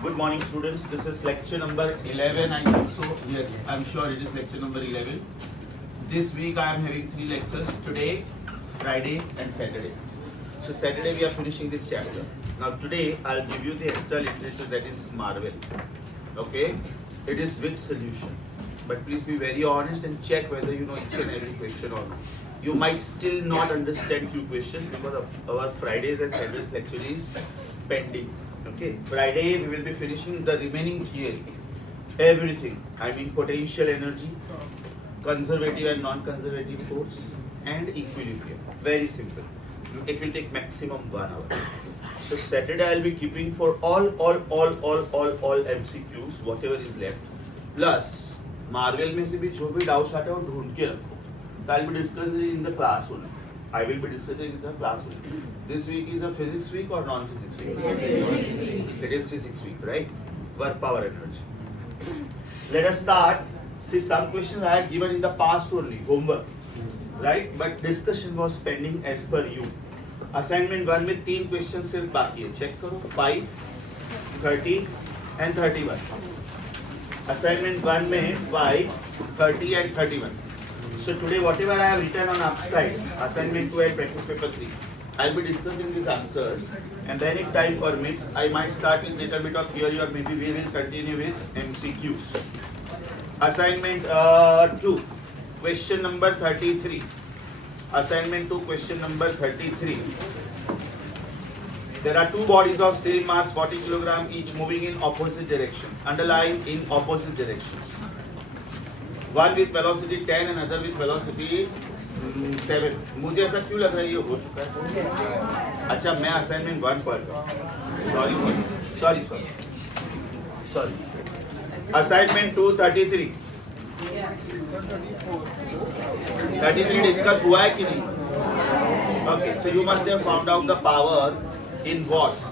Good morning, students. This is lecture number 11. I think so. Yes, I'm sure it is lecture number 11. This week I am having 3 lectures today, Friday, and Saturday. So, Saturday we are finishing this chapter. Now, today I'll give you the extra literature that is Marvel. Okay? It is with solution. But please be very honest and check whether you know each and every question or not. You might still not understand few questions because of our Fridays and Saturdays lecture is pending. Okay, Friday we will be finishing the remaining theory. Everything. I mean potential energy, conservative and non-conservative force, and equilibrium. Very simple. It will take maximum 1 hour. So Saturday I will be keeping for all MCQs, whatever is left. Plus, Marvel में से भी जो भी doubts आते हैं वो ढूंढ के रखो. So I will be discussing in the class only. I will be discussing in the class only. This week is a physics week or non-physics week? Physics week. It is physics week, right? Work, power, energy. Let us start. See, some questions I had given in the past only, homework, right? But discussion was pending as per you. Assignment 1 में 3 questions सिर्फ बाकी है. Check करो. 5, 30 and 31. Assignment 1 में 5, 30 and 31. So today whatever I have written on upside, assignment 2 and practice paper 3, I will be discussing these answers, and then if time permits, I might start with little bit of theory, or maybe we will continue with MCQs. Assignment 2, question number 33. Assignment 2, question number 33. There are two bodies of same mass, 40 kg each, moving in opposite directions. Underline in opposite directions. One with velocity 10 and another with velocity 7. मुझे ऐसा क्यों लग रहा है ये हो चुका है? अच्छा, मैं assignment 1 पढ़ रहा हूँ. Sorry. Assignment 2, 33. 33 डिस्कस हुआ है कि नहीं? Okay, so you must have found out the power in watts,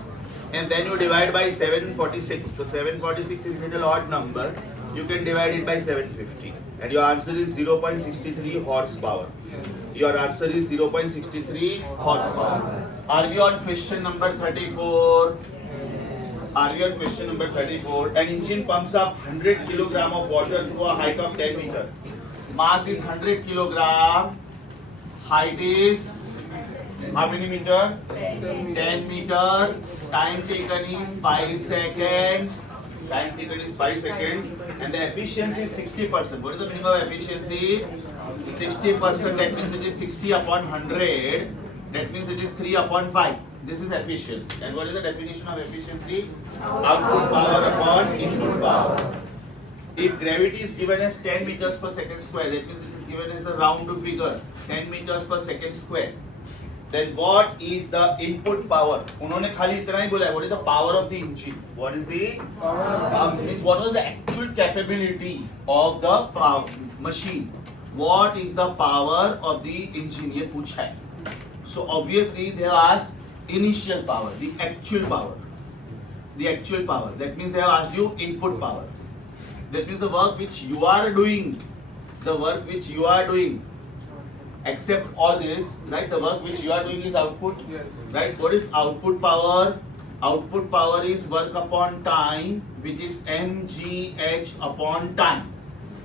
and then you divide by 746. So 746 is little odd number. You can divide it by 750, and your answer is 0.63 horsepower. Your answer is 0.63 horsepower. Are we on question number 34? Are we on question number 34? An engine pumps up 100 kg of water through a height of 10 meter. Mass is 100 kg. Height is how many meter? 10 meter. Time taken is 5 seconds. Time taken is 5 seconds, and the efficiency is 60%. What is the meaning of efficiency? 60%. That means it is 60 upon 100. That means it is 3 upon 5. This is efficiency. And what is the definition of efficiency? Output power upon input power. If gravity is given as 10 meters per second square, that means it is given as a round figure, 10 meters per second square. Then what is the input power? उन्होंने खाली इतना ही बोला है. What is the power of the engine? What is the means what was the actual capability of the machine? What is the power of the engine? ये पूछा है. So obviously they have asked initial power, the actual power. The actual power. That means they have asked you input power. That means the work which you are doing. The work which you are doing. Except all this, right? The work which you are doing is output, right? What is output power? Output power is work upon time, which is mgh upon time.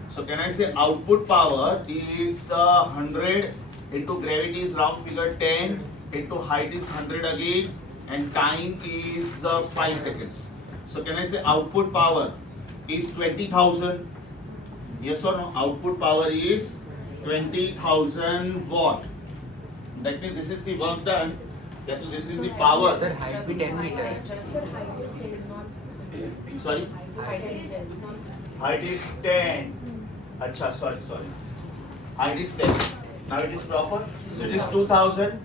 So can I say output power is 100 into gravity is round figure 10 into height is 100 again, and time is 5 seconds. So can I say output power is 20,000? Yes or no? Output power is 20,000 watt. That means this is the work done. That means this is the power. Sir, height be 10 meters. Sorry? Height is 10. Acha, sorry. Height is 10. Now it is proper. So it is 2,000.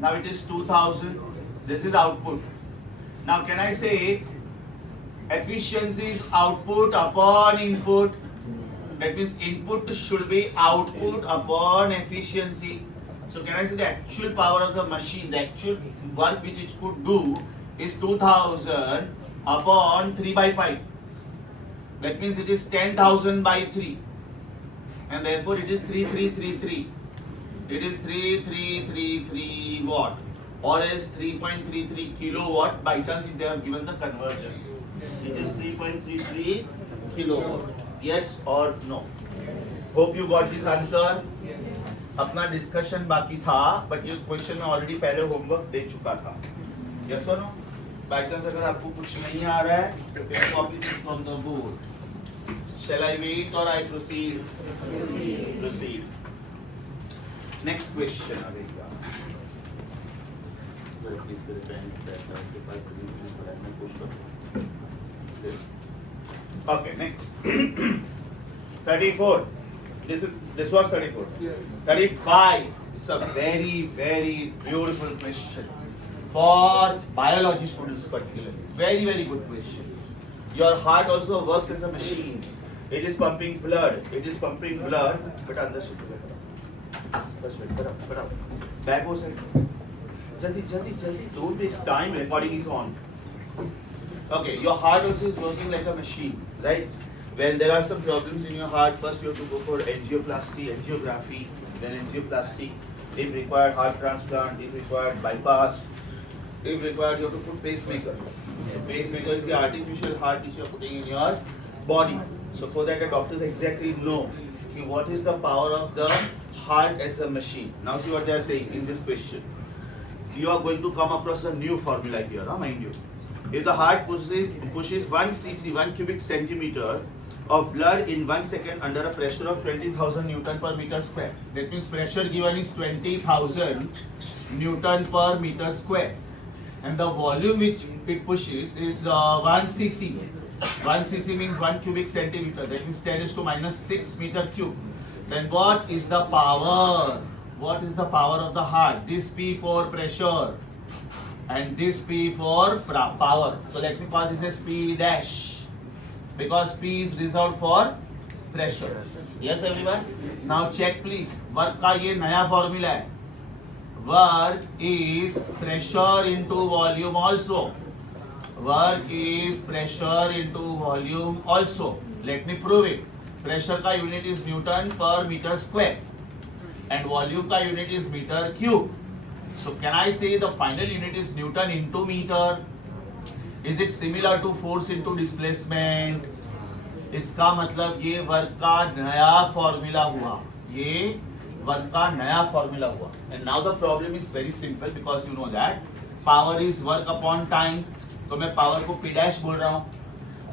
Now it is 2,000. This is output. Now can I say efficiency is output upon input? That means input should be output upon efficiency. So can I say the actual power of the machine, the actual work which it could do is 2000 upon 3 by 5. That means it is 10,000 by 3. And therefore it is 3333. It is 3333 watt. Or else 3.33 kilowatt by chance if they have given the conversion. It is 3.33 kilowatt. Yes or no? Hope you got this answer. अपना discussion बाकी था, but ये question में already पहले homework दे चुका था. Yes or no? By chance अगर आपको कुछ नहीं आ रहा है तो can copy this from the board. Shall I wait or I proceed? Proceed. Next question आएगा. Please the pen that आपके पास मैं पूछ करूँ. Okay, next. 34. This was 34. Yes. 35. It's a very beautiful question for biology students particularly. Very good question. Your heart also works as a machine. It is pumping blood. But अंदर से first wait. Put up. Back हो side. जल्दी. Don't waste time. Recording is on. Okay, your heart also is working like a machine, right? When there are some problems in your heart, first you have to go for angiography, then angioplasty. If required, heart transplant. If required, bypass. If required, you have to put pacemaker. So pacemaker is the artificial heart which you are putting in your body. So for that, the doctors exactly know what is the power of the heart as a machine. Now see what they are saying in this question. You are going to come across a new formula here, mind you. If the heart pushes 1 cc, 1 cubic centimeter of blood in 1 second under a pressure of 20,000 Newton per meter square. That means pressure given is 20,000 Newton per meter square. And the volume which it pushes is 1 cc. 1 cc means 1 cubic centimeter. That means 10 is to minus 6 meter cube. Then what is the power? What is the power of the heart? This P for pressure and this P for power. So let me call this as P dash. Because P is reserved for pressure. Yes everyone? Now check please. Work का ये नया formula है. Work is pressure into volume also. Work is pressure into volume also. Let me prove it. Pressure का unit is Newton per meter square. And volume का unit is meter cube. So can I say the final unit is Newton into meter? Is it similar to force into displacement? इसका मतलब ये work का नया formula हुआ. ये work का नया फॉर्मूला हुआ. And now the problem is very simple because you know that power is work upon time. तो मैं पावर को P dash बोल रहा हूँ.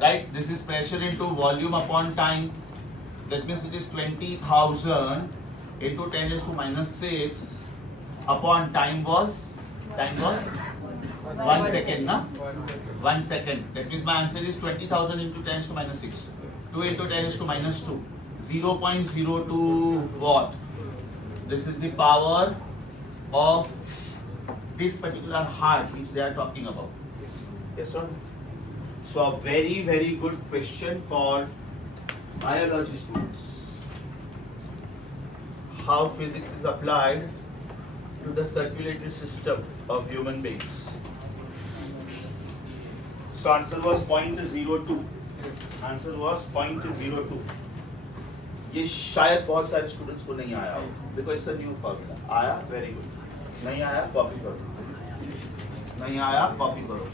Right? This is pressure into volume upon time. That means it is 20,000 into 10 raised to minus 6 upon time was 1 second, na? 1 second. That means my answer is 20,000 into 10 raised to minus 6. 2 into 10 raised to minus 2. 0.02 watt. This is the power of this particular heart which they are talking about. Yes sir? So a very good question for biology students. How physics is applied to the circulatory system of human beings. So answer was 0.02. Answer was 0.02. ये शायद बहुत सारे students को नहीं आया हो because it's a new formula. आया very good. नहीं आया कॉपी करो. नहीं आया कॉपी करो.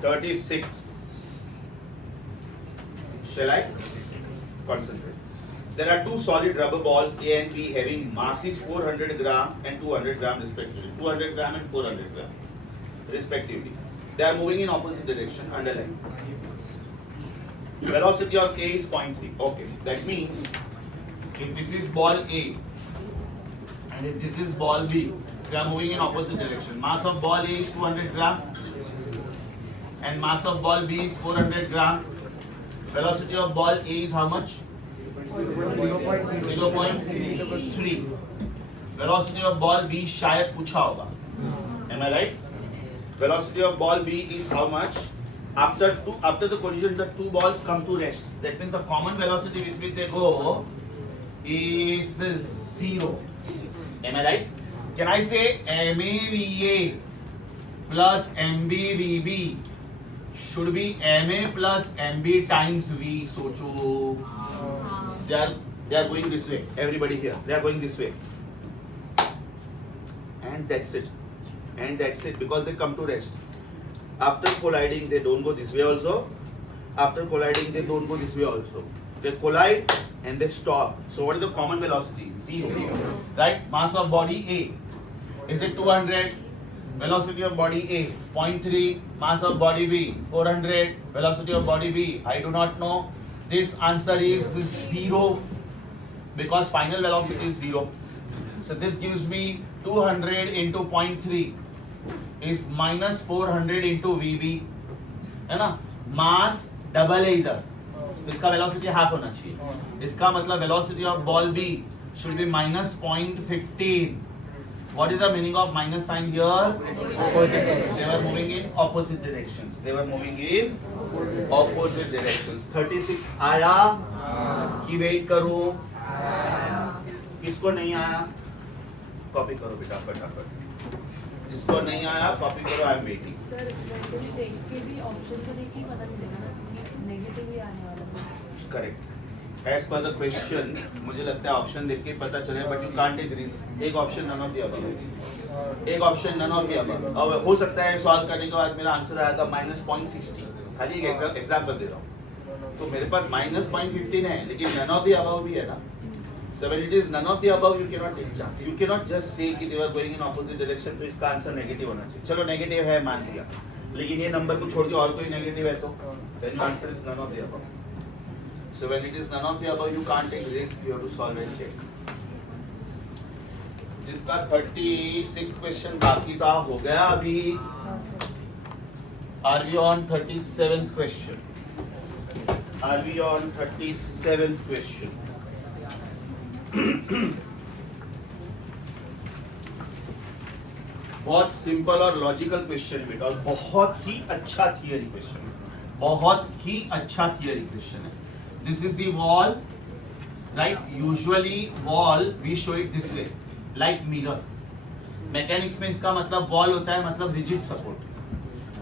Thirty-six. Shall I? Concentrate. There are two solid rubber balls A and B having masses 400 gram and 200 gram respectively. 200 gram and 400 gram respectively. They are moving in opposite direction. Underline. Velocity of A is 0.3. Okay. That means if this is ball A and if this is ball B, they are moving in opposite direction. Mass of ball A is 200 gram and mass of ball B is 400 gram. Velocity of ball A is how much? 0.3. Velocity of ball B शायद पूछा होगा. Am I right? Velocity of ball B is how much? After the collision, the two balls come to rest. That means the common velocity with which they go is 0. Am I right? Can I say MAVA plus MBVB should be MA plus MB times V? Socho. They are going this way. Everybody here, they are going this way. And that's it. And that's it, because they come to rest. After colliding, they don't go this way also. After colliding, they don't go this way also. They collide and they stop. So what is the common velocity? 0. Right? Mass of body A. Is it 200? Velocity of body A, 0.3. Mass of body B, 400. Velocity of body B, I do not know. This answer is 0. Because final velocity is 0. So this gives me 200 into 0.3 is minus 400 into VB, है ना? Mass double है इधर, इसका velocity half होना चाहिए. इसका मतलब velocity of ball B should be minus 0.15. What is the meaning of minus sign here? Opposite. They were moving in opposite directions. They were moving in opposite directions. 36 आया कि wait करो? किसको नहीं आया? कॉपी करो बेटा फटाफट. जिसको नहीं आया कॉपी करो. आई एम वेटिंग. सर वैसे भी देख के भी ऑप्शन तो देख के पता चलेगा ना कि नेगेटिव ही आने वाला है. Correct. As per the question मुझे लगता है ऑप्शन देख के पता चले, but you can't take risk. एक option none of the above, एक option none of the above. अब हो सकता है सॉल्व करने के बाद मेरा आंसर आया था माइनस 0.60. खाली एक एग्जाम्पल दे रहा हूँ. तो मेरे पास माइनस 0.15 है, लेकिन नन ऑफ द अबव भी है ना. So when it is none of the above, you cannot take chance. You cannot just say कि they were going in opposite direction, तो इसका आंसर नेगेटिव होना चाहिए. चलो नेगेटिव है मान लिया, लेकिन ये नंबर को छोड़ के और कोई नेगेटिव है तो then your answer is none of the above. So when it is none of the above, you can't take risk. You have to solve and check. जिसका 36th क्वेश्चन बाकी था हो गया अभी. Are we on 37th question? Are we on 37th question? बहुत simple और logical question बेटा, और बहुत ही अच्छा थियरी क्वेश्चन है. बहुत ही अच्छा थियरी क्वेश्चन है. This is the wall, right? Usually wall we show it this way like mirror. Mechanics में इसका मतलब वॉल होता है मतलब रिजिड सपोर्ट.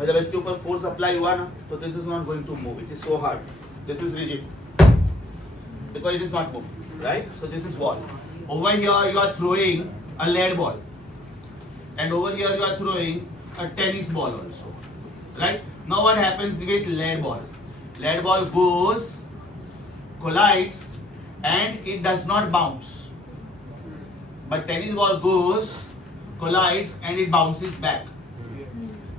मतलब इसके ऊपर फोर्स अप्लाई हुआ ना तो this is not going to move. It is so hard. This is rigid because it is not moving. Right? So this is wall. Over here you are throwing a lead ball, and over here you are throwing a tennis ball also. Right? Now what happens with lead ball? Lead ball goes, collides, and it does not bounce. But tennis ball goes, collides, and it bounces back.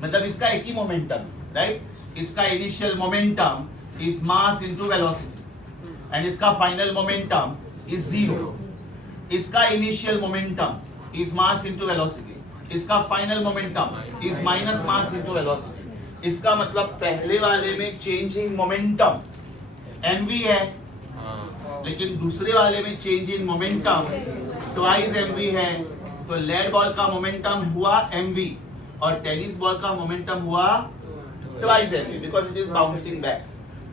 मतलब इसका एक ही momentum, right? इसका initial momentum is mass into velocity, and इसका final momentum is 0. इसका initial momentum is mass into velocity. इसका final momentum is minus mass into velocity. इसका मतलब पहले वाले में changing momentum mv है, लेकिन दूसरे वाले में changing momentum twice mv है. तो lead ball का momentum हुआ mv और tennis ball का momentum हुआ twice mv because it is bouncing back.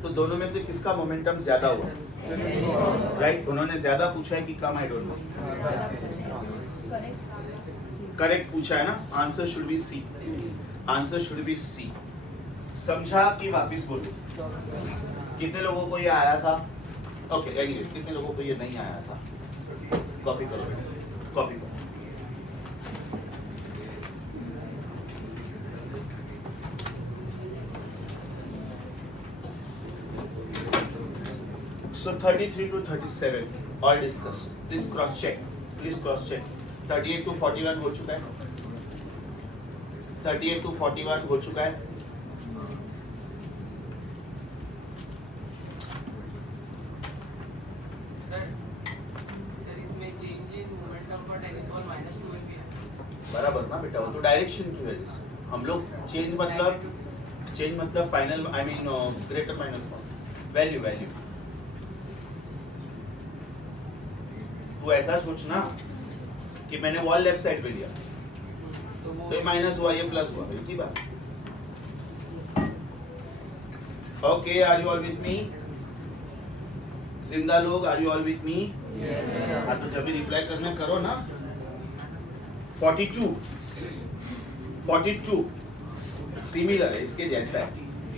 तो दोनों में से किसका momentum ज्यादा हुआ? राइट. उन्होंने ज्यादा पूछा है कि कम? I don't know. करेक्ट पूछा है ना. Answer should be C. Answer should be C. समझा कि वापिस बोलूं? कितने लोगों को ये आया था? ओके एनीवेज, कितने लोगों को ये नहीं आया था? कॉपी करो, कॉपी करो. So 33 to 37 all discussed. Please cross check. Please cross check. 38 to 41 हो चुका है. 38 to 41 हो चुका है. बराबर ना बेटा, वो तो डायरेक्शन की वजह से. हम लोग चेंज मतलब final I mean greater minus value. तू ऐसा सोचना कि मैंने वॉल लेफ्ट साइड पे लिया तो ये माइनस हुआ, ये प्लस हुआ. एक ही बात. Okay, are you all with me? जिंदा लोग, are you all with me? हाँ तो जब भी रिप्लाई करना करो ना. 42 सिमिलर है, इसके जैसा है.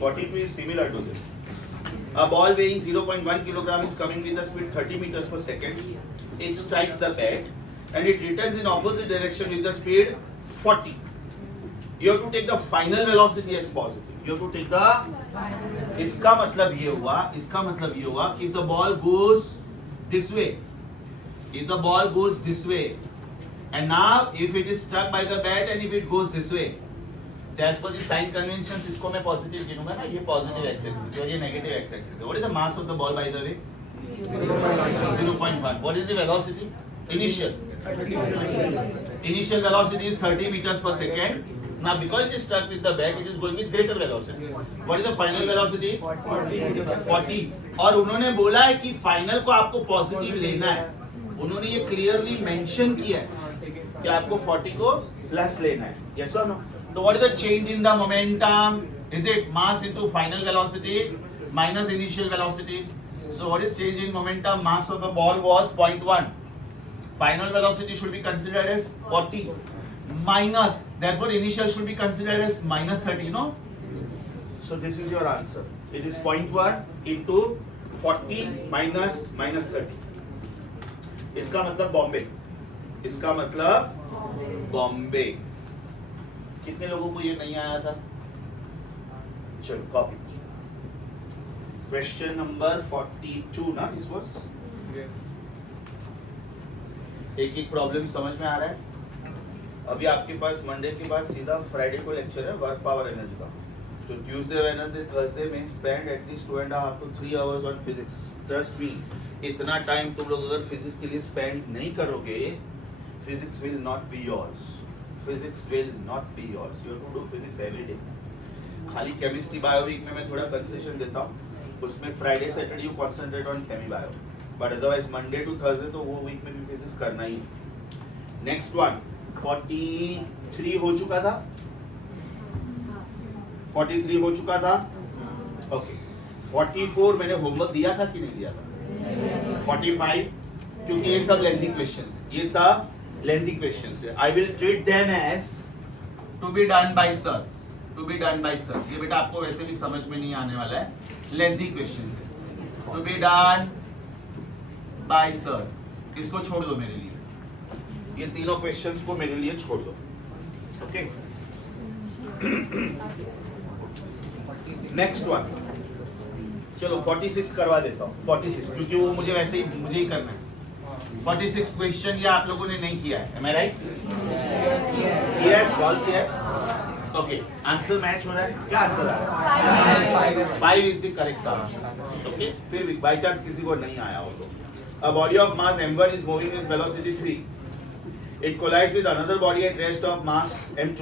42 is similar to this. A ball weighing 0.1 kilogram is coming with a speed 30 meters per second. It strikes the bat and it returns in opposite direction with the speed 40. You have to take the final velocity as positive. You have to take the. इसका मतलब ये हुआ if the ball goes this way, and now if it is struck by the bat and if it goes this way, as per the sign conventions, इसको मैं positive गिनूंगा ना, ये positive x-axis और ये negative x-axis. What is the mass of the ball, by the way? 0.1. What is the velocity? Initial velocity is 30 meters per second. Now because it is struck with the bat, it is going with greater velocity. What is the final velocity? 40. और उन्होंने बोला है कि final को आपको positive लेना है. उन्होंने ये clearly mention किया है कि आपको 40 को plus लेना है. Yes or no? So what is the change in the momentum? Is it mass into final velocity minus initial velocity? So what is change in momentum? Mass of the ball was 0.1. Final velocity should be considered as 40 minus, therefore initial should be considered as minus 30, no? So this is your answer. It is 0.1 into 40 minus 30. इसका मतलब बॉम्बे. कितने लोगों को ये नहीं आया था? चलो कॉपी. क्वेश्चन नंबर 42 ना, दिस वाज. एक प्रॉब्लम समझ में आ रहा है? अभी आपके पास मंडे के बाद सीधा फ्राइडे को लेक्चर है वर्क पावर एनर्जी का. तो ट्यूसडे, वेडनेसडे, थर्सडे में spend at least 2.5 to 3 hours on physics. Trust me, इतना टाइम तुम लोग अगर फिजिक्स के लिए स्पेंड नहीं करोगे, physics will not be yours. You have to do physics every day. खाली केमिस्ट्री बायो वीक में मैं थोड़ा कंसेशन देता हूँ, उसमें Friday Saturday you concentrate on chemi bio, but otherwise Monday to Thursday तो वो वीक में भी फिजिक्स करना ही. नेक्स्ट वन 43 हो चुका था. 43 हो चुका था. ओके 44 मैंने होमवर्क दिया था कि नहीं दिया था? 45, क्योंकि ये सब लेंथी क्वेश्चंस है, ये सब लेंथी क्वेश्चंस है. I will treat them as to be done by sir. ये बेटा आपको वैसे भी समझ में नहीं आने वाला है, लेंथी क्वेश्चंस है. To be done by sir, इसको छोड़ दो मेरे लिए, ये तीनों क्वेश्चंस को मेरे लिए छोड़ दो. Okay next one. चलो 46 करवा देता हूँ. 46 क्योंकि वो मुझे ही करना है. 46 क्वेश्चन ये आप लोगों ने नहीं किया है, am I right? किया है, सॉल्व किया है. ओके आंसर मैच हो रहा है. क्या आंसर आ रहा है? 5 is the correct answer. Okay फिर भी बाय चांस किसी को नहीं आया हो तो. A body of mass m1 is moving with velocity 3. It collides with another body at rest of mass m2.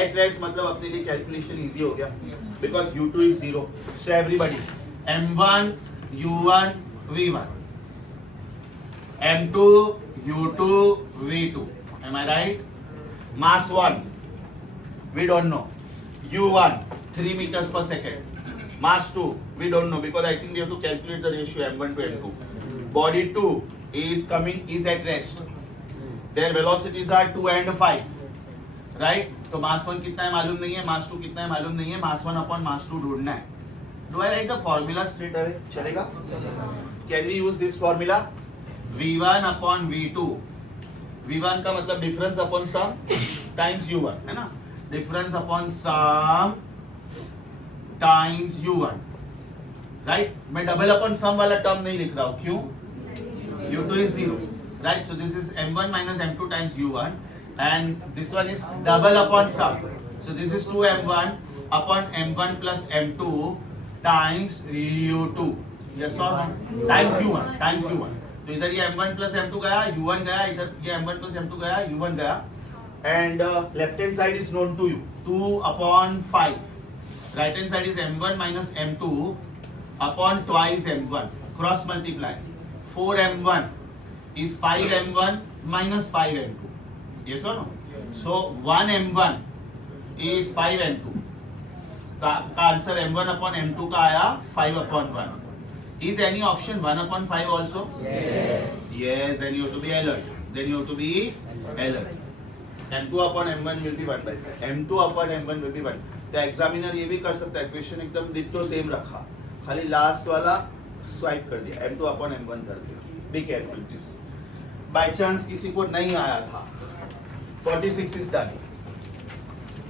At rest मतलब अपने लिए कैलकुलेशन इजी हो गया because u2 is 0. So everybody m1 u1 v1, m2 u2 v2. Am I right? Mass 1 we don't know. u1 3 meters per second. Mass 2 we don't know because I think we have to calculate the ratio m1 to m2. Body 2 is at rest. Their velocities are 2 and 5. Right? तो mass 1 कितना है मालूम नहीं है, mass 2 कितना है मालूम नहीं है, mass 1 upon mass 2 ढूंढना है. Do I write the formula straight away? चलेगा? Can we use this formula? v1 upon v2. v1 का मतलब difference upon sum times u1 है ना. Difference upon sum times u1. Right? मैं डबल अपॉन सम वाला term नहीं लिख रहा हूँ. क्यों? u2 is 0. Right? So this is m1 minus m2 times u1 and this one is double upon sum. So this is 2m1 upon m1 plus m2 times u2. Yes or no? Times u1. तो इधर ये m1 plus m2 गया, u1 गया, इधर ये m1 plus m2 गया, u1 गया, and left hand side is known to you 2 upon 5. Right hand side is m1 minus m2 upon twice m1. Cross multiply. 4m1 is 5m1 minus 5m2. Yes or no? So 1m1 is 5m2. का answer m1 upon m2 का आया 5 upon 1. Is any option 1 upon 5 also? Yes, then you have to be alert. m2 upon m1 will be 1 by 5. m2 upon m1 will be 1. तो examiner ये भी कर सकता है, question एकदम डिट्टो सेम रखा, खाली लास्ट वाला स्वाइप कर दिया, m2 upon m1 कर दिया. Be careful please. By chance किसी को नहीं आया था, 46 इज डन.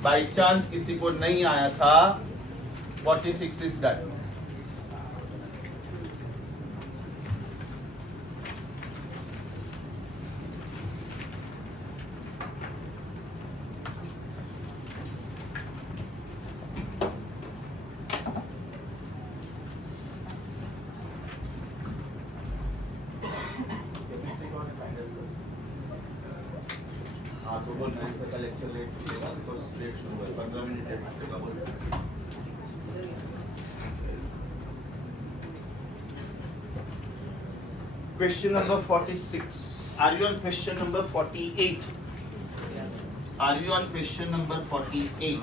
बाय चांस किसी को नहीं आया था, 46 इज डन. हाँ तो बोल रहे हैं लेक्चर लेट होगा, बिकॉज लेट शुरू है, 15 मिनट लेट होगा. बोल question number 46. Are you on question number 48? Are you on question number 48?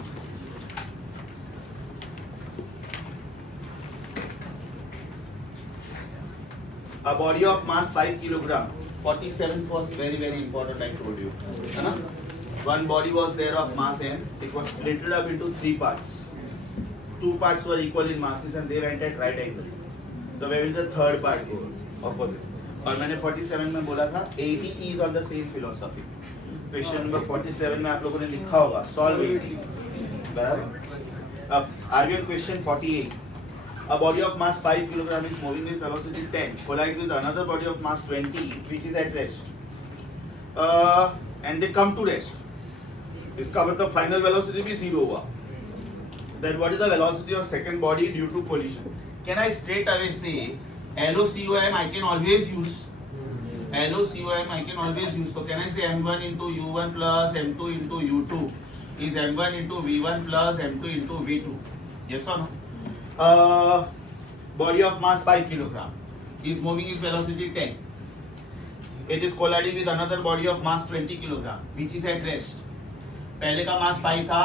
A body of mass 5 kilogram. 47th was very important, I told you. One body was there of mass m. It was split up into 3 parts. 2 parts were equal in masses and they went at right angle. So where will the third part go? Opposite. और मैंने 47 में बोला था 80 is on the same philosophy. Question number 47 में आप लोगों ने लिखा होगा सॉल्व 80. बराबर. अब आगे question 48. A body of mass 5 kg is moving with velocity 10, collide with another body of mass 20, which is at rest. And they come to rest. इसका मतलब final velocity भी 0 हुआ. Then what is the velocity of second body due to collision? Can I straight away say LOCOM I can always use? LOCOM I can always use. So can I say M1 into U1 plus M2 into U2 is M1 into V1 plus M2 into V2? Yes or no? Body of mass 5 kilogram is moving with velocity 10. It is colliding with another body of mass 20 kilogram, which is at rest. पहले का mass 5 था,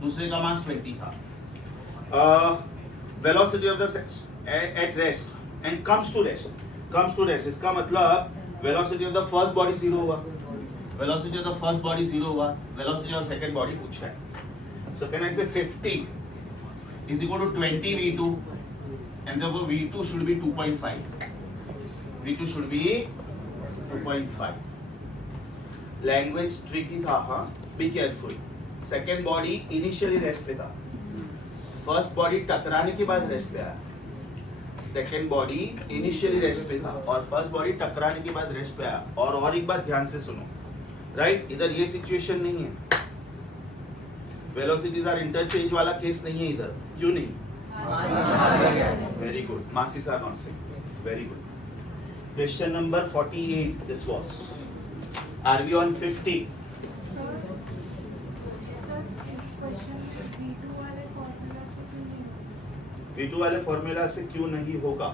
दूसरे का mass 20 था. Velocity of the at rest and comes to rest. इसका मतलब velocity of the first body 0 हुआ. Velocity of the first body 0 हुआ. Velocity of second body पूछा है. So can I say 50 is equal to 20 V2 and therefore V2 should be 2.5. V2 should be 2.5. Language tricky था, हाँ. Be careful. Second body initially rest पे था. First body टकराने के बाद rest पे आया. Second body initially rest पे था और first body टकराने के बाद rest पे आया. और एक बात ध्यान से सुनो. Right? इधर ये situation नहीं है. वेलोसिटीज आर इंटरचेंज वाला केस नहीं है इधर. क्यों नहीं? Very good. Masses are not same. Very good. Question number 48 this was. Are we on 50? V2 वाले फॉर्मूला से क्यों नहीं होगा?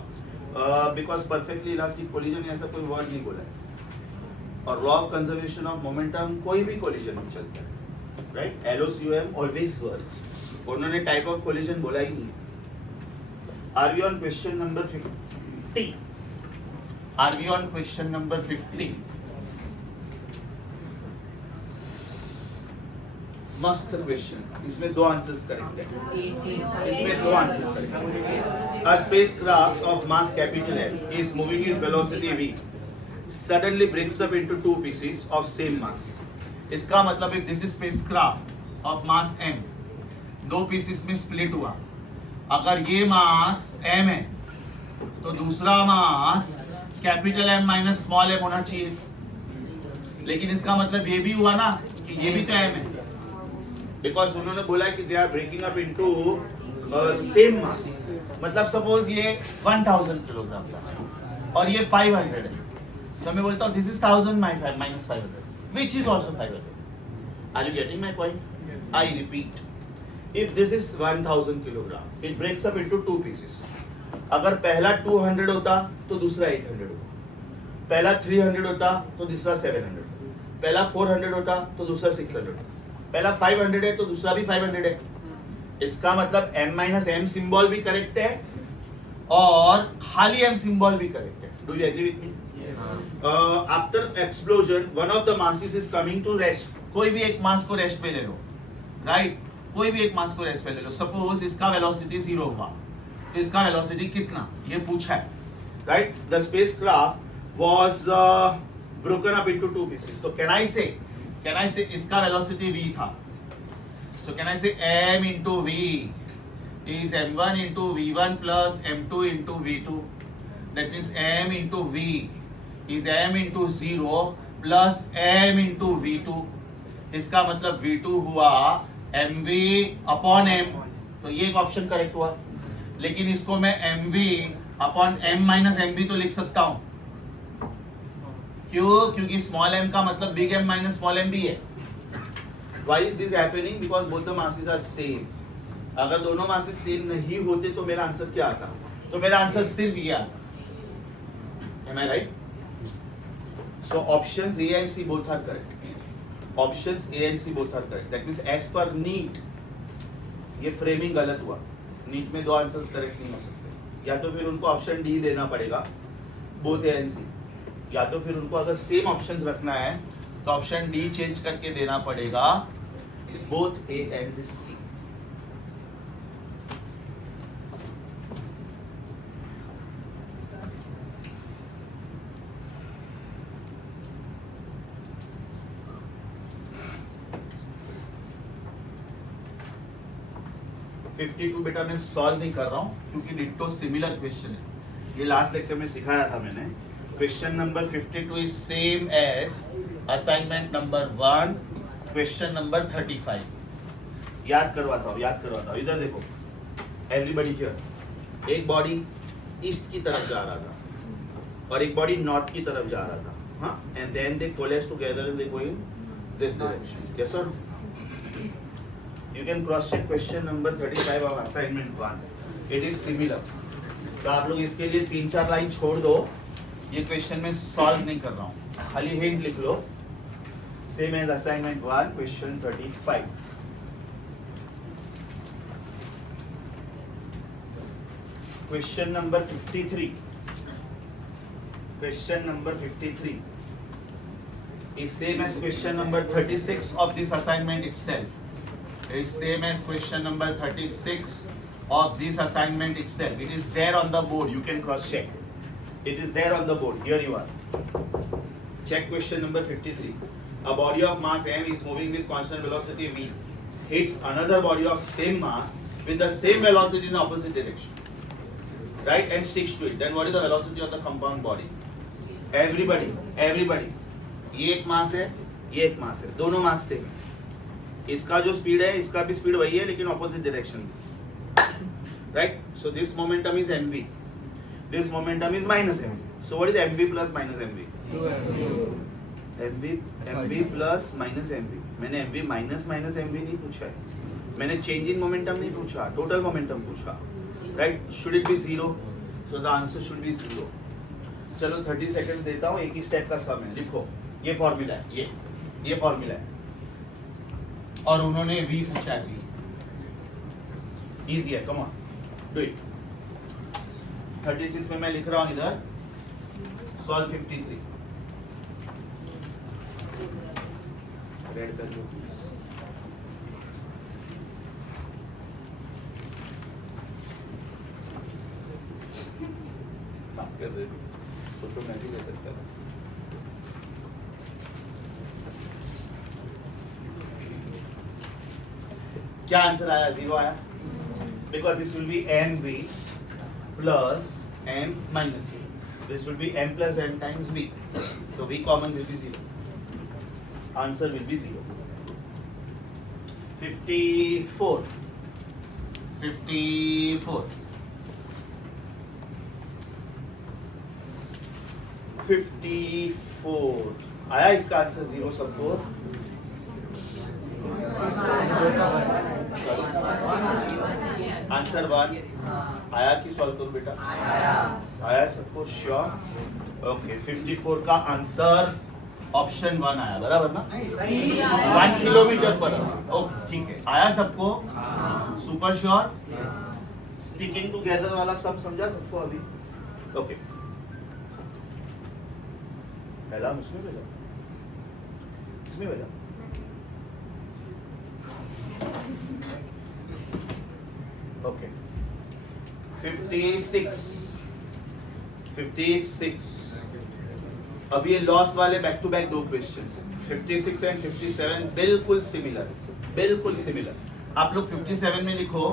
बिकॉज परफेक्टली इलास्टिक कोलिजन ऐसा कोई वर्ड नहीं बोला है. और law of conservation of momentum कोई भी कोलिजन में चलता है. राइट? LOCOM always works. उन्होंने टाइप ऑफ कोलिजन बोला ही नहीं. Are we on question number 50? Are we on question number 50? मस्त क्वेश्चन. इसमें 2 आंसर्स करेक्ट है. इसमें 2 आंसर्स करेक्ट है. A spacecraft of mass capital M is moving with velocity v. Suddenly breaks up into 2 pieces of same mass. इसका मतलब if this is spacecraft of mass m, 2 pieces में split हुआ. अगर ये mass m है तो दूसरा mass capital M minus small m होना चाहिए. लेकिन इसका मतलब ये भी हुआ ना कि ये भी तो m है. बिकॉज उन्होंने बोला कि they are breaking up into same mass. मतलब सपोज ये 1000 किलोग्राम था और ये 500 है, तो मैं बोलता हूँ this is 1000 minus 500 which is also 500. Are you getting my point? Yes. I repeat, if this is 1000 kilogram, it breaks up into 2 pieces. अगर पहला 200 होता तो दूसरा 800 होता. पहला 300 होता तो दूसरा 700. पहला 400 होता तो दूसरा 600. पहला 500 है तो दूसरा भी 500 है. इसका मतलब m माइनस एम सिंबल भी करेक्ट है और खाली m सिंबल भी करेक्ट है. Do you agree with me? After explosion one of the masses is coming to rest. कोई भी एक मास को रेस्ट पे ले लो, राइट? कोई भी एक मास को रेस्ट पे ले लो. सपोज इसका वेलोसिटी 0 हुआ, तो इसका वेलोसिटी कितना ये पूछा है, right? The spacecraft was broken up into two pieces. So can I say इसका velocity v था. So can I say m into v is m1 into v1 plus m2 into v2. That means m into v is m into 0 plus m into v2. इसका मतलब v2 हुआ mv upon m. तो ये एक option correct हुआ. लेकिन इसको मैं mv upon m minus mv तो लिख सकता हूँ. क्यों? क्योंकि स्मॉल m का मतलब big M minus small m भी है. Why is this happening? Because both the masses are same. अगर दोनों masses सेम नहीं होते तो मेरा आंसर क्या आता? तो मेरा आंसर सिर्फ ये आता. Am I right? So options A and C both are correct. Options A and C both are correct. That means as per NEET ये फ्रेमिंग गलत हुआ. NEET में दो आंसर्स करेक्ट नहीं हो सकते. या तो फिर उनको ऑप्शन डी देना पड़ेगा, बोथ A and C. या तो फिर उनको अगर सेम ऑप्शंस रखना है तो ऑप्शन डी चेंज करके देना पड़ेगा, बोथ ए एंड सी. बेटा मैं सॉल्व नहीं कर रहा हूं क्योंकि डिट्टो सिमिलर क्वेश्चन है. ये लास्ट लेक्चर में सिखाया था मैंने. Question number 52 is same as assignment number 1, question number 35. याद करवाता हूँ. इधर देखो, everybody here. एक बॉडी ईस्ट की तरफ जा रहा था और एक बॉडी नॉर्थ की तरफ जा रहा था, हाँ? And then they coalesce together and they go in this direction. Yes or no? You can cross check question number 35 of assignment 1. It is similar. तो आप लोग इसके लिए 3-4 लाइन छोड़ दो. ये क्वेश्चन में सॉल्व नहीं कर रहा हूँ, खाली हिंट लिख लो. Same as assignment 1 question 35. Question number 53. Question number 53 is same as question number 36 of this assignment itself. It is same as question number 36 of this assignment itself. It is there on the board. You can cross check. It is there on the board. Here you are. Check question number 53. A body of mass m is moving with constant velocity v, hits another body of same mass with the same velocity in opposite direction, right, and sticks to it. Then what is the velocity of the compound body? Everybody. ये एक मास है, ये एक मास है, दोनों mass same. इसका जो speed है, इसका भी स्पीड वही है लेकिन opposite direction, right? So this momentum is mv. This momentum is minus mv. So what is mv plus minus mv? mv plus minus mv. मैंने mv minus mv नहीं पूछा है. मैंने change in momentum नहीं पूछा, total momentum पूछा, right? Should it be 0? So the answer should be 0. चलो 30 second देता हूँ. एक ही स्टेप का सम है. लिखो, ये फॉर्मूला है, ये फॉर्मूला है और उन्होंने v पूछा है. इजी है, कम ऑन, डू इट. 36 में मैं लिख रहा हूं इधर, सॉल्व 53. रेड कर दो. कर दे तो मैं भी ले सकता था. क्या आंसर आया? 0 आया. Because this will be mv plus m minus v. This will be m plus m times v. So v common will be 0. Answer will be 0. 54. 54. 54. आया इसका आंसर 0 सबको? आंसर 1 आया कि सॉल्व करो बेटा? आया सबको? श्योर? ओके. 54 का आंसर ऑप्शन 1 आया, बराबर ना? 1 किलोमीटर पर आवर. ओके, ठीक है. आया सबको? Super sure? स्टिकिंग टुगेदर वाला सब समझा सबको अभी? ओके, पहला उसमें भेजा, इसमें भेजा। ओके, 56। अब ये लॉस वाले बैक टू बैक दो क्वेश्चंस हैं। 56 एंड 57 बिल्कुल सिमिलर। आप लोग 57 में लिखो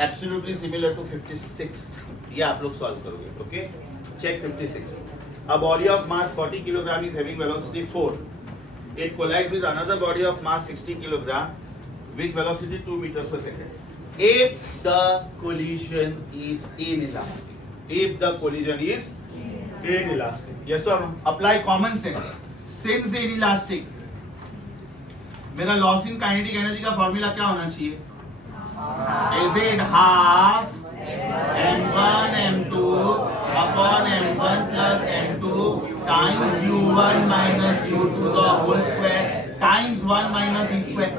एब्सोल्युटली सिमिलर टू 56, ये आप लोग सॉल्व करोगे। Okay, check 56। A body of mass 40 kg is having velocity 4. It collides with another body of mass 60 kg with velocity 2 meters per second. If the collision is inelastic. Yes or no? Apply common sense. Since inelastic, मेरा loss in kinetic energy का formula क्या होना चाहिए? Is it half m1 m2 upon m1 plus m2 times u1 minus u2 the whole square times 1 minus e square?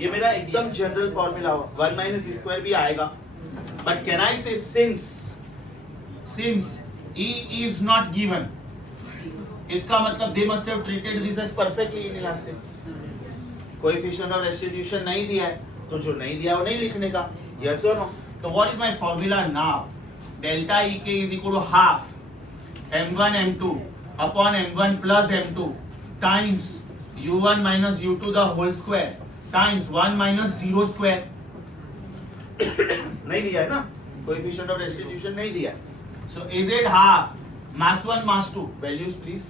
ये मेरा एकदम general formula हो, 1 minus e square भी आएगा, but can I say since e is not given, इसका मतलब they must have treated this as perfectly inelastic. Coefficient of restitution नहीं दिया है, तो जो नहीं दिया वो नहीं लिखने का। यस और नो? तो what is my formula now? Delta E K is equal to half m1 m2 upon m1 plus m2 times u1 minus u2 the whole square times 1 minus 0 square. नहीं दिया है ना, कोएफिशिएंट ऑफ रेस्टिट्यूशन नहीं दिया है। So is it half mass 1 mass 2? Values please.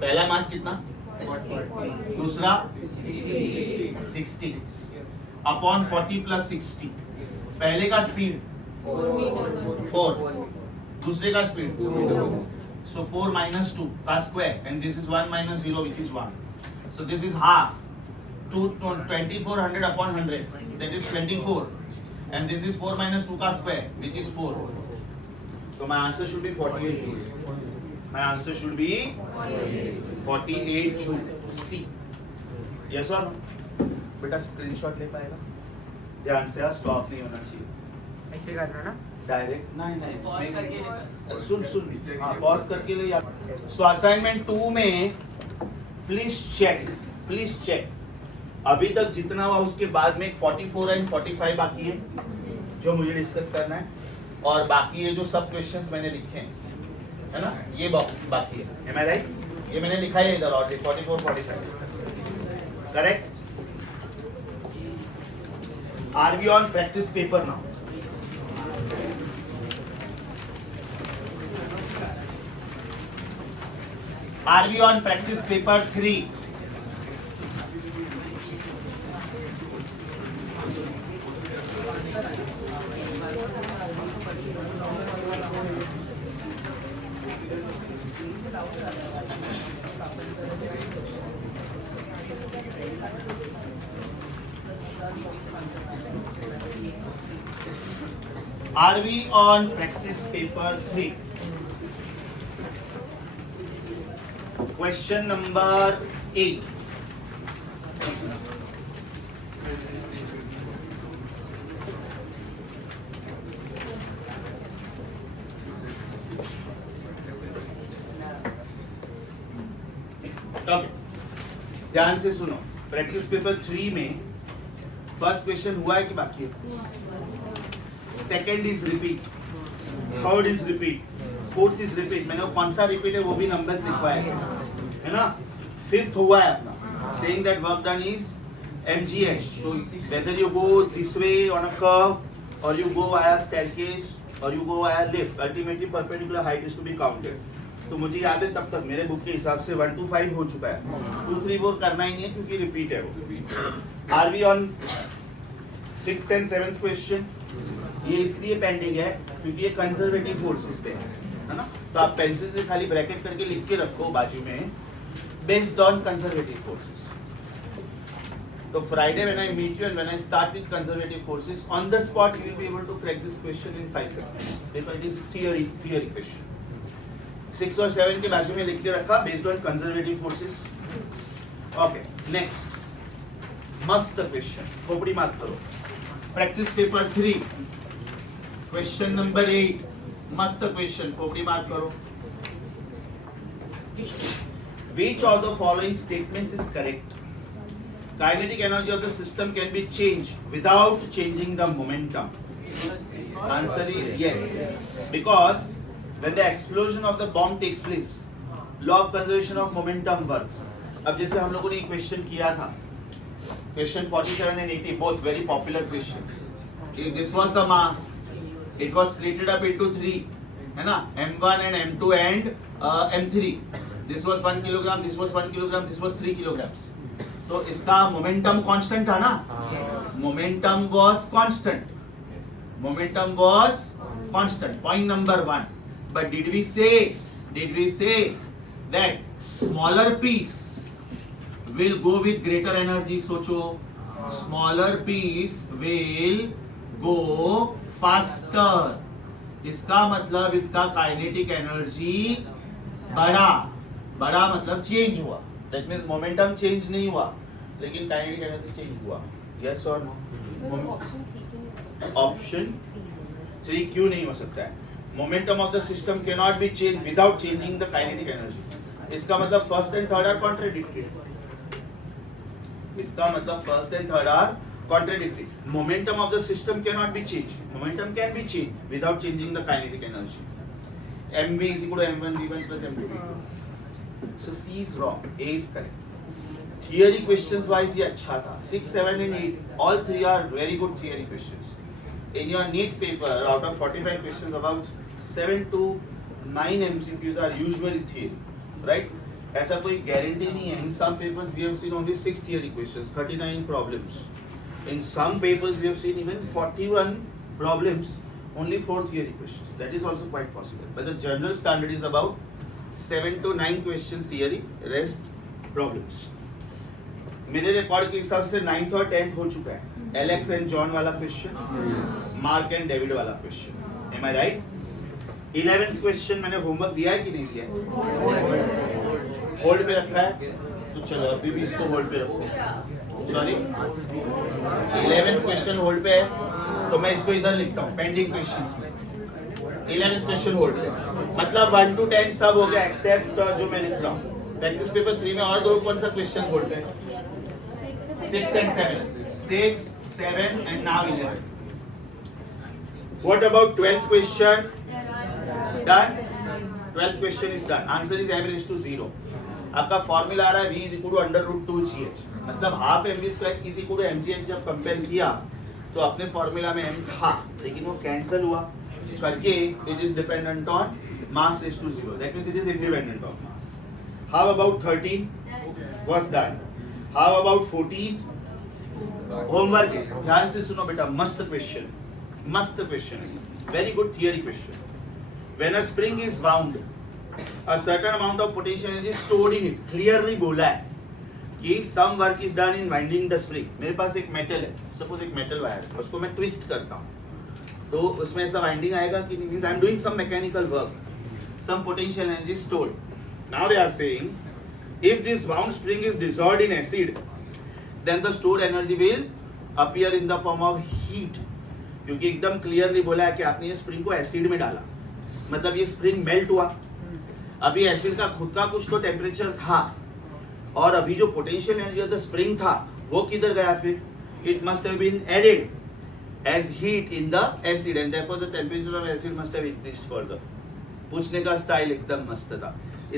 पहला मास कितना? दूसरा 60 अपॉन 40 प्लस 60। पहले का स्पीड 4, दूसरे का स्पीड 2, so 4 minus 2 का square and this is 1 minus 0 which is 1, so this is half 2400 upon 100 that is 24 and this is 4 minus 2 का square which is 4, so my answer should be 48 joule. My answer should be 48 joule. C. Yes or no? बेटा screenshot ले पाएगा? ध्यान से, stop नहीं होना चाहिए। ऐसे करना ना, डायरेक्ट नहीं, सुन हाँ, पॉज करके ले यार। सो असाइनमेंट 2 में प्लीज चेक अभी तक जितना हुआ उसके बाद में 44 एंड 45 बाकी है जो मुझे डिस्कस करना है, और बाकी ये जो सब क्वेश्चंस मैंने लिखे हैं है ना, ये बाकी है। Am I right? ये मैंने लिखा है इधर already 44 45 correct. Are we on practice paper now? Are we on practice paper 3? Are we on practice paper 3? Question number 8. Okay. ध्यान से सुनो, प्रैक्टिस पेपर 3 में फर्स्ट क्वेश्चन हुआ है कि बाकी है? Second is repeat, third is repeat, fourth is repeat. मैंने वो कौन सा रिपीट है वो भी नंबर्स लिखवाए है ना। फिफ्थ हुआ है अपना, saying that work done is MGH, so whether you go this way on a curve or you go via staircase or you go via lift, ultimately perpendicular height is to be counted. तो मुझे याद है तब तक मेरे book के हिसाब से 1 to 5 हो चुका है, 2 3 4 करना ही नहीं है क्योंकि रिपीट है वो। Are we on 6th and 7th question? ये इसलिए पेंडिंग है क्योंकि ये कंजर्वेटिव फोर्सेस पे है ना, तो आप पेंसिल से खाली ब्रैकेट करके लिख के रखो बाजू में, बेस्ड ऑन कंजर्वेटिव फोर्सेस। तो Friday when I meet you and when I start with conservative forces, on the spot you will be able to crack this question in 5 seconds because it is theory question. 6 और 7 के बाजू में लिख के रखा, based on conservative forces. Okay, next मस्त question, खोपड़ी mark करो। Practice paper 3. Question number 8. मस्त question. खोपड़ी मार्क करो. Which of the following statements is correct? Kinetic energy of the system can be changed without changing the momentum. Answer is yes. Because when the explosion of the bomb takes place, law of conservation of momentum works. अब जैसे हम लोगों ने एक question किया था, question 47 and 80, both very popular questions. If this was the mass, it was split up into 3, है ना, M1 and M2 and M3. This was 1 kilogram, this was 1 kilogram, this was 3 kilograms. तो इसका momentum constant था ना? Momentum was constant. Momentum was constant. Point number 1. But did we say that smaller piece will go with greater energy? सोचो, smaller piece will go faster. इसका मतलब इसका kinetic energy बड़ा मतलब चेंज हुआ. That means momentum चेंज नहीं हुआ, लेकिन काइनेटिक एनर्जी चेंज हुआ. Yes or no? ऑप्शन 3 क्यों नहीं हो सकता है? Momentum of the system can not be change without changing the kinetic energy. इसका मतलब first and third are contradictory. Momentum of the system can not be change. Momentum can be change without changing the kinetic energy. mv is equal to m1 v1 plus m2 v2. So C is wrong, A is correct. Theory questions wise ये अच्छा था. 6, 7 and 8 all three are very good theory questions. In your NEET paper, out of 45 questions, about 7 to 9 MCQs are usually theory, right? ऐसा कोई guarantee नहीं है. In some papers we have seen only 6 theory questions, 39 problems. In some papers we have seen even 41 problems, only 4 theory questions. That is also quite possible. But the general standard is about 7 to 9 questions theory, rest problems. मेरे record के हिसाब से 9th और 10th हो चुका है. Alex and John वाला question, mark and David वाला क्वेश्चन. एम आई राइट? 11th क्वेश्चन मैंने होमवर्क दिया है कि नहीं दिया है? होल्ड पे रखा है, तो चलो अभी भी इसको होल्ड पे रखो. सॉरी, 11th क्वेश्चन होल्ड पे है, तो मैं इसको इधर लिखता हूँ पेंडिंग क्वेश्चंस में. 11th क्वेश्चन होल्ड पे, मतलब 1 to 10 सब हो गया एक्सेप्ट जो मैं लिख रहा हूँ. प्रैक्टिस पेपर 3 में और दो कौन सा क्वेश्चन होल्ड पे? 6 and 7. 6, 7 and now 11. What about 12th question? Done? 12th question is done. Answer is m raised to 0. आपका फॉर्मूला आ रहा है v is equal to under root 2gh. मतलब half mv square is equal to mgh. जब compare किया तो अपने formula में m था, लेकिन वो कैंसिल हुआ करके it is dependent on mass raised to 0. That means it is independent of mass. How about 13? Was done. How about 14? Homework है, ध्यान से सुनो बेटा. मस्त क्वेश्चन, very good theory question. When a spring is wound, a certain amount of potential energy stored in it. Clearly बोला है कि some work is done in winding the spring. मेरे पास एक मेटल है, सपोज एक मेटल वायर है, उसको मैं ट्विस्ट करता हूँ, तो उसमें ऐसा वाइंडिंग आएगा कि नहीं? Means I am doing some mechanical work, some potential energy stored. Now they are saying if this wound spring is dissolved in acid, then the stored energy will appear in the form of heat. क्योंकि एकदम clearly बोला है कि आपने ये spring को acid में डाला, मतलब ये स्प्रिंग मेल्ट हुआ. अभी एसिड का खुद का कुछ तो टेम्परेचर था, और अभी जो potential energy of the spring था वो किधर गया? फिर it must have been added as heat in the acid, and therefore the temperature of acid must have increased further. पूछने का स्टाइल एकदम मस्त था.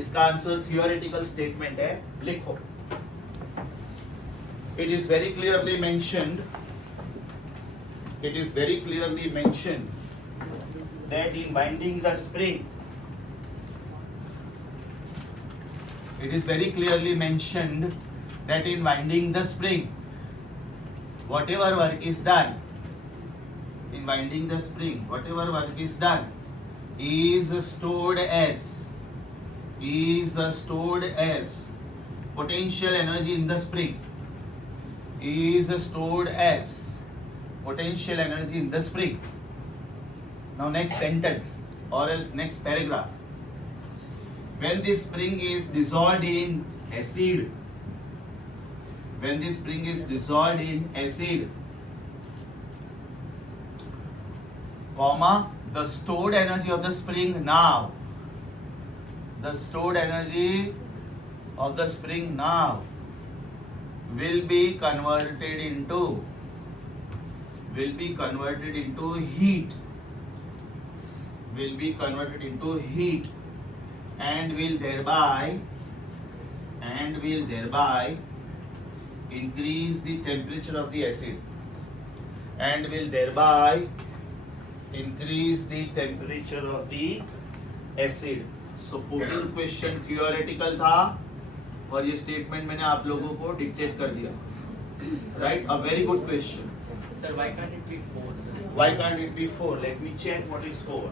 इसका आंसर थियोरेटिकल स्टेटमेंट है, लिखो. It is very clearly mentioned that in winding the spring, whatever work is done is stored as potential energy in the spring. Is stored as potential energy in the spring. Now next sentence or else next paragraph. When this spring is dissolved in acid, comma, the stored energy of the spring now. The stored energy of the spring now will be converted into heat. Will be converted into heat and will thereby increase the temperature of the acid and will thereby increase the temperature of the acid. So 14th question theoretical था और ये statement मैंने आप लोगों को dictate कर दिया, right? A very good question. Sir, why can't it be 4? Sir? Why can't it be 4? Let me check what is 4.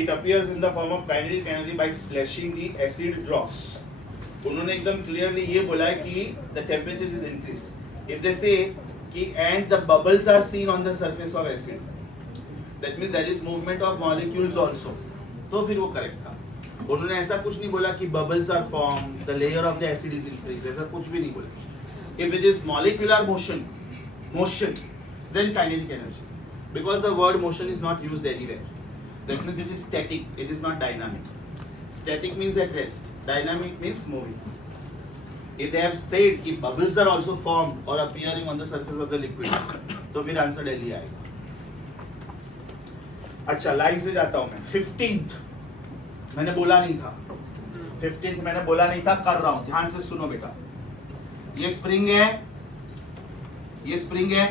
It appears in the form of kinetic energy by splashing the acid drops. उन्होंने एकदम clearly ये बोला है कि the temperature is increased. If they say कि and the bubbles are seen on the surface of acid, that means there is movement of molecules also. तो फिर वो करेक्ट था. उन्होंने ऐसा कुछ नहीं बोला कि bubbles are formed, the layer of the acid is increased. ऐसा कुछ भी नहीं बोला. If it is molecular motion, then kinetic energy. Because the word motion is not used anywhere. That means it is static, it is not dynamic. Static means at rest, dynamic means moving. If they have said कि bubbles are also formed or appearing on the surface of the liquid, तो फिर answer Delhi आएगा. अच्छा, line से जाता हूँ मैं. 15th मैंने बोला नहीं था. 15th मैंने बोला नहीं था, कर रहा हूँ. ध्यान से सुनो बेटा. ये स्प्रिंग है,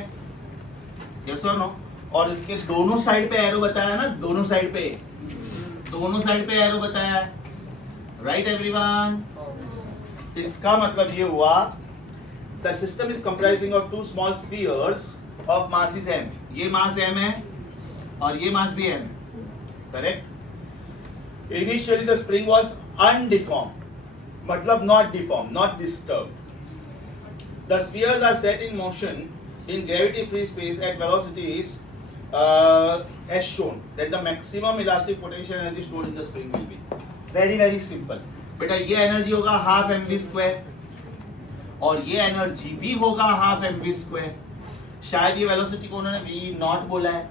यस और नो? और इसके दोनों साइड पे एरो बताया ना, दोनों साइड पे एरो बताया है, राइट एवरीवन? इसका मतलब ये हुआ the system is comprising of two small spheres of mass is m. ये मास m है और ये मास भी m है, correct? Initially the spring was undeformed, मतलब not deform, not disturbed. The spheres are set in motion in gravity-free space at velocities as shown. That the maximum elastic potential energy stored in the spring will be. Very very simple. बेटा ये energy होगा half mv square और ये energy भी होगा half mv square. शायद ये velocity को उन्होंने v नॉट बोला है,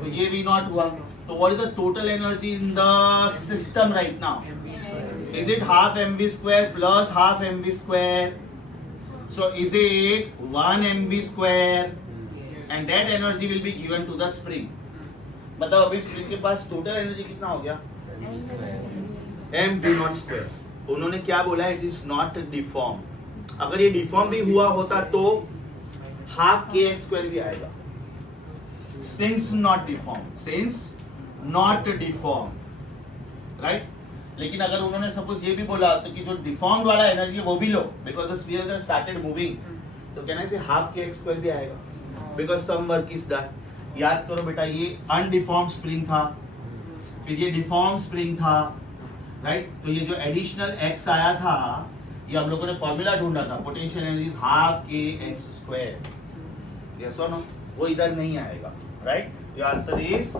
तो ये v नॉट हुआ. तो what is the total energy in the system right now? Is it half mv square plus half mv square? So is it 1 mv square? And that energy will be given to the spring. मतलब अभी spring के पास total energy कितना हो गया? mv not square. उन्होंने क्या बोला? It is not deform. अगर ये डिफॉर्म भी हुआ होता तो हाफ kx स्क्वायर भी आएगा. Since not deform, right? लेकिन अगर उन्होंने सपोज ये भी बोला तो कि जो डिफॉर्म्ड वाला एनर्जी है वो भी लो, because the spheres have started moving, तो कहना है हाफ kx स्क्वायर भी आएगा, because some work is done. याद करो बेटा, ये अनडिफॉर्म्ड स्प्रिंग था, फिर ये डिफॉर्म स्प्रिंग था, राइट? तो ये जो एडिशनल x आया था, ये हम लोगों ने फॉर्मूला ढूंढा था, potential energy is half kx square. Yes और नो? वो इधर नहीं आएगा, right? Your answer is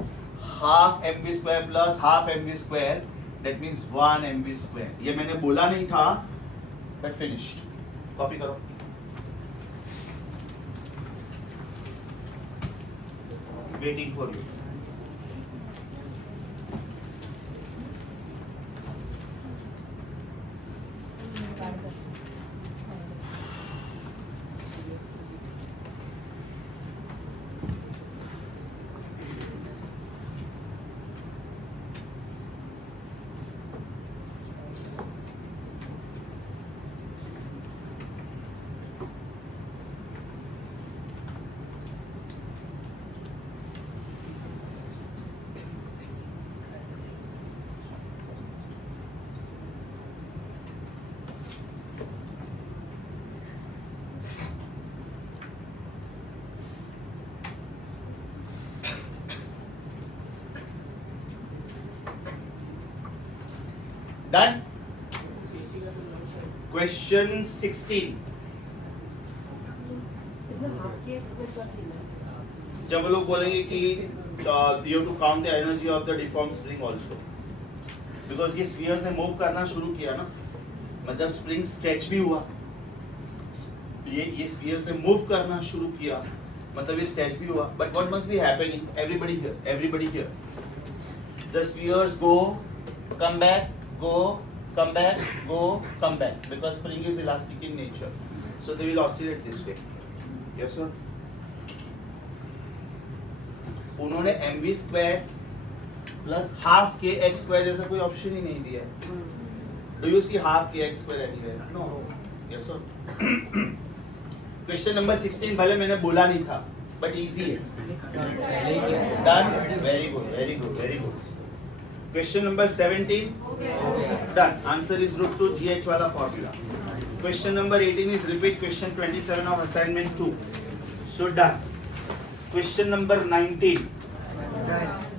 half mv square plus half mv square. That means 1 mv square. ये मैंने बोला नहीं था, but finished. कॉपी करो. Waiting for you. Done? Question 16. जब वो लोग बोलेंगे कि you have to count the energy of the deformed spring also, because ये spheres ने move करना शुरू किया ना, मतलब spring stretch भी हुआ, ये spheres ने move करना शुरू किया, मतलब ये स्ट्रेच भी हुआ. But what must be happening? Everybody here. The spheres go, come back, go, come back, go, come back. Because spring is elastic in nature, so they will oscillate this way. Yes sir. उन्होंने mv square plus half kx square जैसा कोई option ही नहीं दिया है. Do you see half kx square anywhere? No. Yes sir. Question number 16 भले मैंने बोला नहीं था, but easy है. Done. Very good. Question number 17. Done. Answer is root 2 GH वाला formula. Question number 18 is repeat question 27 of assignment 2. So done. Question number 19.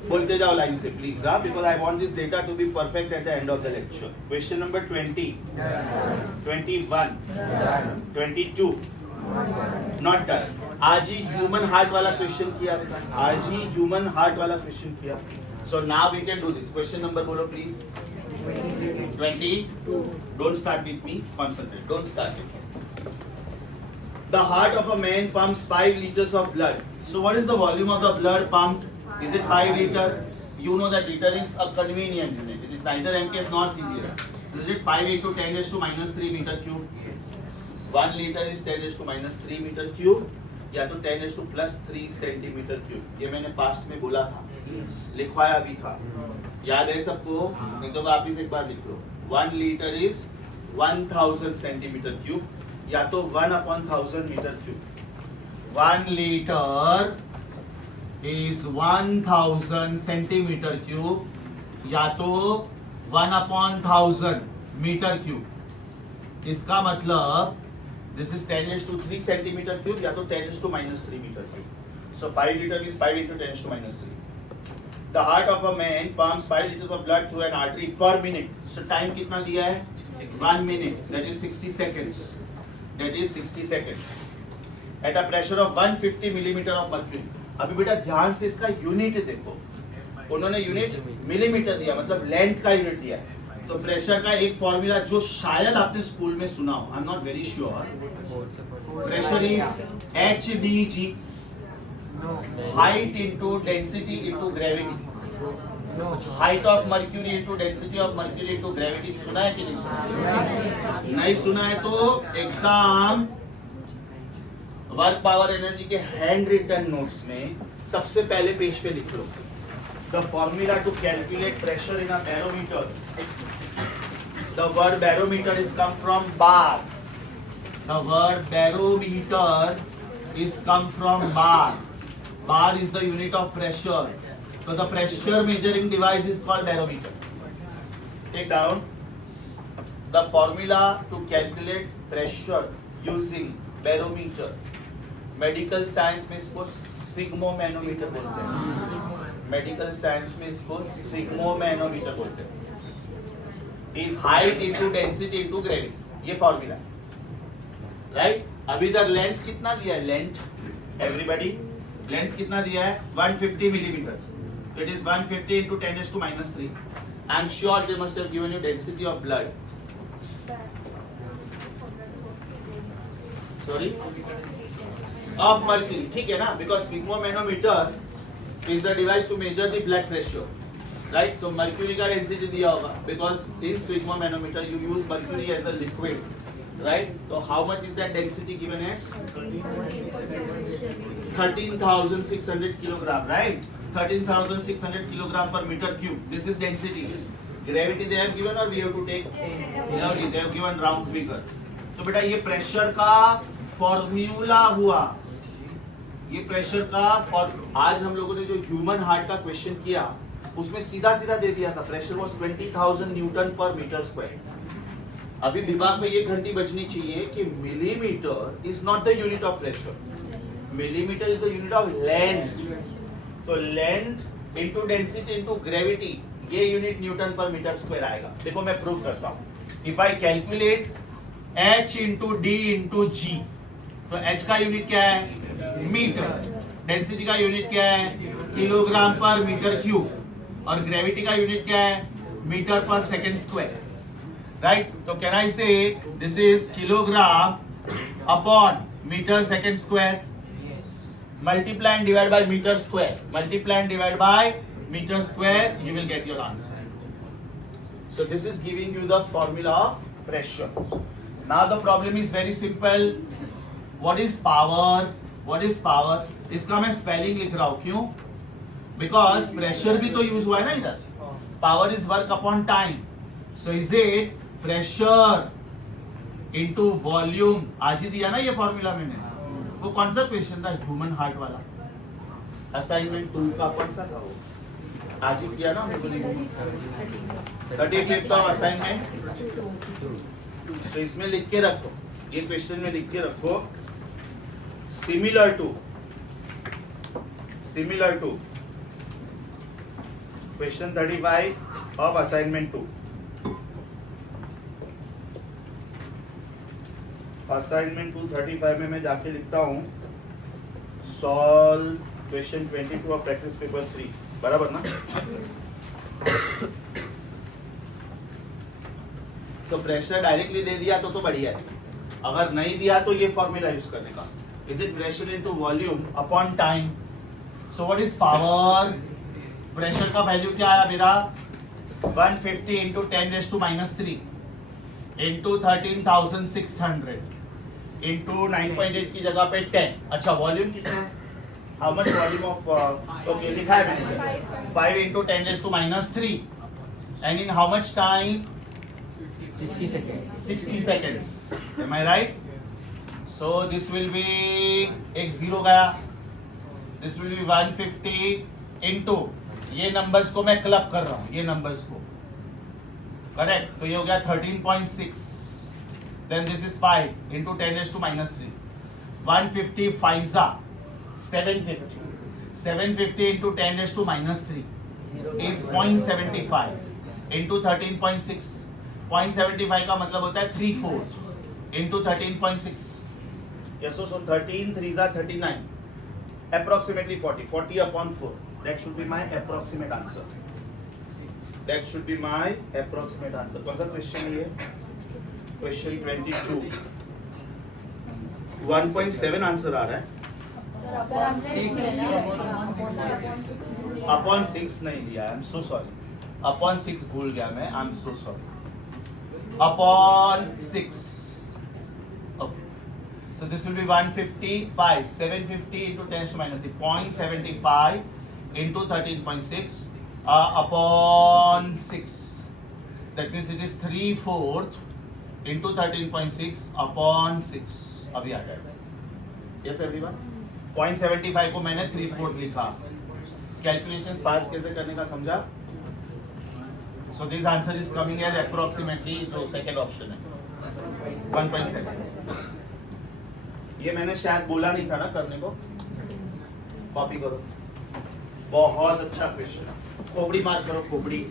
बोलते जाओ line से please because I want this data to be perfect at the end of the lecture. Question number 20. 21. 22. Not done. आज ही human heart वाला question किया. So now we can do this. Question number बोलो please. 22. Don't start with me. Concentrate. Don't start with me. The heart of a man pumps 5 liters of blood. So what is the volume of the blood pumped? Is it 5 liter? You know that liter is a convenient unit. It is neither MKS nor CGS. So is it 5 into 10 raised to minus 3 meter cube? 1 liter is 10 raised to minus 3 meter cube या तो 10 raised to plus 3 centimeter cube. ये मैंने past में बोला था, लिखवाया भी था. याद है सबको? नहीं तो वापिस एक बार लिख लो. 1 liter is 1000 centimeter cube या तो 1/1000 meter cube. 1 liter is 1000 centimeter cube या तो 1/1000 meter cube. इसका मतलब this is 10 raised to 3 centimeter cube या तो 10 raised to minus 3 meter cube. So 5 liter is 5 into 10 raised to minus 3. The heart of a man pumps 5 liters of blood through an artery per minute. So time कितना दिया है? 1 minute. That is 60 seconds. At a pressure of 150 millimeter of mercury. अभी बेटा ध्यान से इसका unit देखो. उन्होंने यूनिट मिलीमीटर दिया, मतलब लेंथ का यूनिट दिया. तो प्रेशर का एक फॉर्मूला जो शायद आपने स्कूल में सुना हो, I am not very sure. Pressure is HDG, height into density into gravity. Height of mercury into density of mercury into gravity. सुना है कि नहीं सुना? नहीं सुना है तो एकदम वर्क पावर एनर्जी के हैंड रिटन नोट्स में सबसे पहले पेज पे लिख लो. The formula to calculate pressure in a barometer. The word barometer is come from bar. The word barometer is come from bar. Bar is the unit of pressure. So the pressure measuring device is called barometer. Take down the formula to calculate pressure using barometer. Medical science में इसको sphygmomanometer बोलते हैं. Medical science में इसको sphygmomanometer बोलते हैं. Is height into density into gravity. ये formula right. अभी तक लेंथ कितना दिया है? लेंथ एवरीबॉडी लेंथ कितना दिया है? 150 millimetre. It is 150 into 10 raised to minus 3. I am sure they must have given you density of blood. Sorry, of mercury. ठीक है ना? Because sphygmomanometer is the device to measure the blood pressure, right? तो mercury का density दिया होगा because in sphygmomanometer you use mercury as a liquid, right? तो how much is that density given as? 13,600 kilogram, right? 13,600 kilogram per meter cube. This is density. Gravity they have given or we have to take? No, they have given round figure. तो बेटा ये pressure का formula हुआ. ये pressure का आज हम लोगों ने जो ह्यूमन हार्ट का क्वेश्चन किया उसमें सीधा दे दिया था. Pressure was 20,000 newton per meter square. अभी दिमाग में ये घंटी बजनी चाहिए कि millimeter is not the unit of pressure. Millimeter is the unit of length. तो length into density into gravity, ये unit newton per meter square आएगा. देखो मैं प्रूव करता हूँ. If I calculate H into D into G, तो H का unit क्या है? मीटर. डेंसिटी का यूनिट क्या है? किलोग्राम पर मीटर क्यूब. और ग्रेविटी का यूनिट क्या है? मीटर पर सेकेंड स्क्वायर. राइट. तो can I say this is kilogram upon metre second square. multiply and divide by meter square. Multiply and divide by meter square, you will get your answer. So this is giving you the formula of pressure. Now the problem is very simple. What is power? What is power? इसका मैं spelling लिख रहा हूँ, क्यों? Because pressure भी तो use हुआ है ना इधर. Power is work upon time. So is it pressure into volume? आज ही दिया ना ये फॉर्मूला मैंने. वो कौन सा क्वेश्चन था? ह्यूमन हार्ट वाला. असाइनमेंट 2 का कौन सा था वो? आज ही किया ना हमने. 35th of assignment. तो इसमें लिख के रखो, ये क्वेश्चन में लिख के रखो. Similar to question 35 of assignment 2. Assignment 235 में मैं जाके लिखता हूँ solve question 22 of practice paper 3. बराबर ना? तो प्रेशर डायरेक्टली दे दिया तो बढ़िया है. अगर नहीं दिया तो ये फॉर्मूला यूज करने का. Is it pressure into volume upon time. So what is power? Pressure का वैल्यू क्या आया मेरा? 150 इंटू 10⁻³ इंटू 13,600 इंटू 9.8 की जगह पे 10. अच्छा वॉल्यूम कितना है? How much volume of okay लिखा है मैंने 5 into 10⁻³ and in how much time? 60 seconds. 60 seconds. Am I right? So this will be एक जीरो गया. This will be 150 into ये नंबर्स को मैं क्लब कर रहा हूँ, ये नंबर्स को. करेक्ट. तो ये हो गया 13.6. Then this is 5 into 10⁻³ 150 5 750. 750 into 10⁻³ is 0.75 into 13.6. 0.75 का मतलब होता है 3/4 into 13.6. Yes, so 13 3s are 39. Approximately 40. 40 upon 4. That should be my approximate answer. That should be my approximate answer. कौन सा क्वेश्चन है ये? क्वेश्चन 22. 1.7 आंसर आ रहा है. अपॉन 6 नहीं लिया. I am so sorry. Upon 6 भूल गया मैं. I am so sorry. Upon 6. Okay. So this will be 155. 750 into 10⁻³ 0.75 into 13.6 upon 6. That means it is 3/4 into 13.6 upon 6. अभी आ जाएगा. Yes everyone. 0.75 को मैंने 3/4 लिखा. Calculations फास्ट कैसे करने का समझा? So this answer is coming as approximately जो second option है 1.7. ये मैंने शायद बोला नहीं था ना करने को. कॉपी करो. बहुत अच्छा क्वेश्चन. खोपड़ी मार करो खोपड़ी.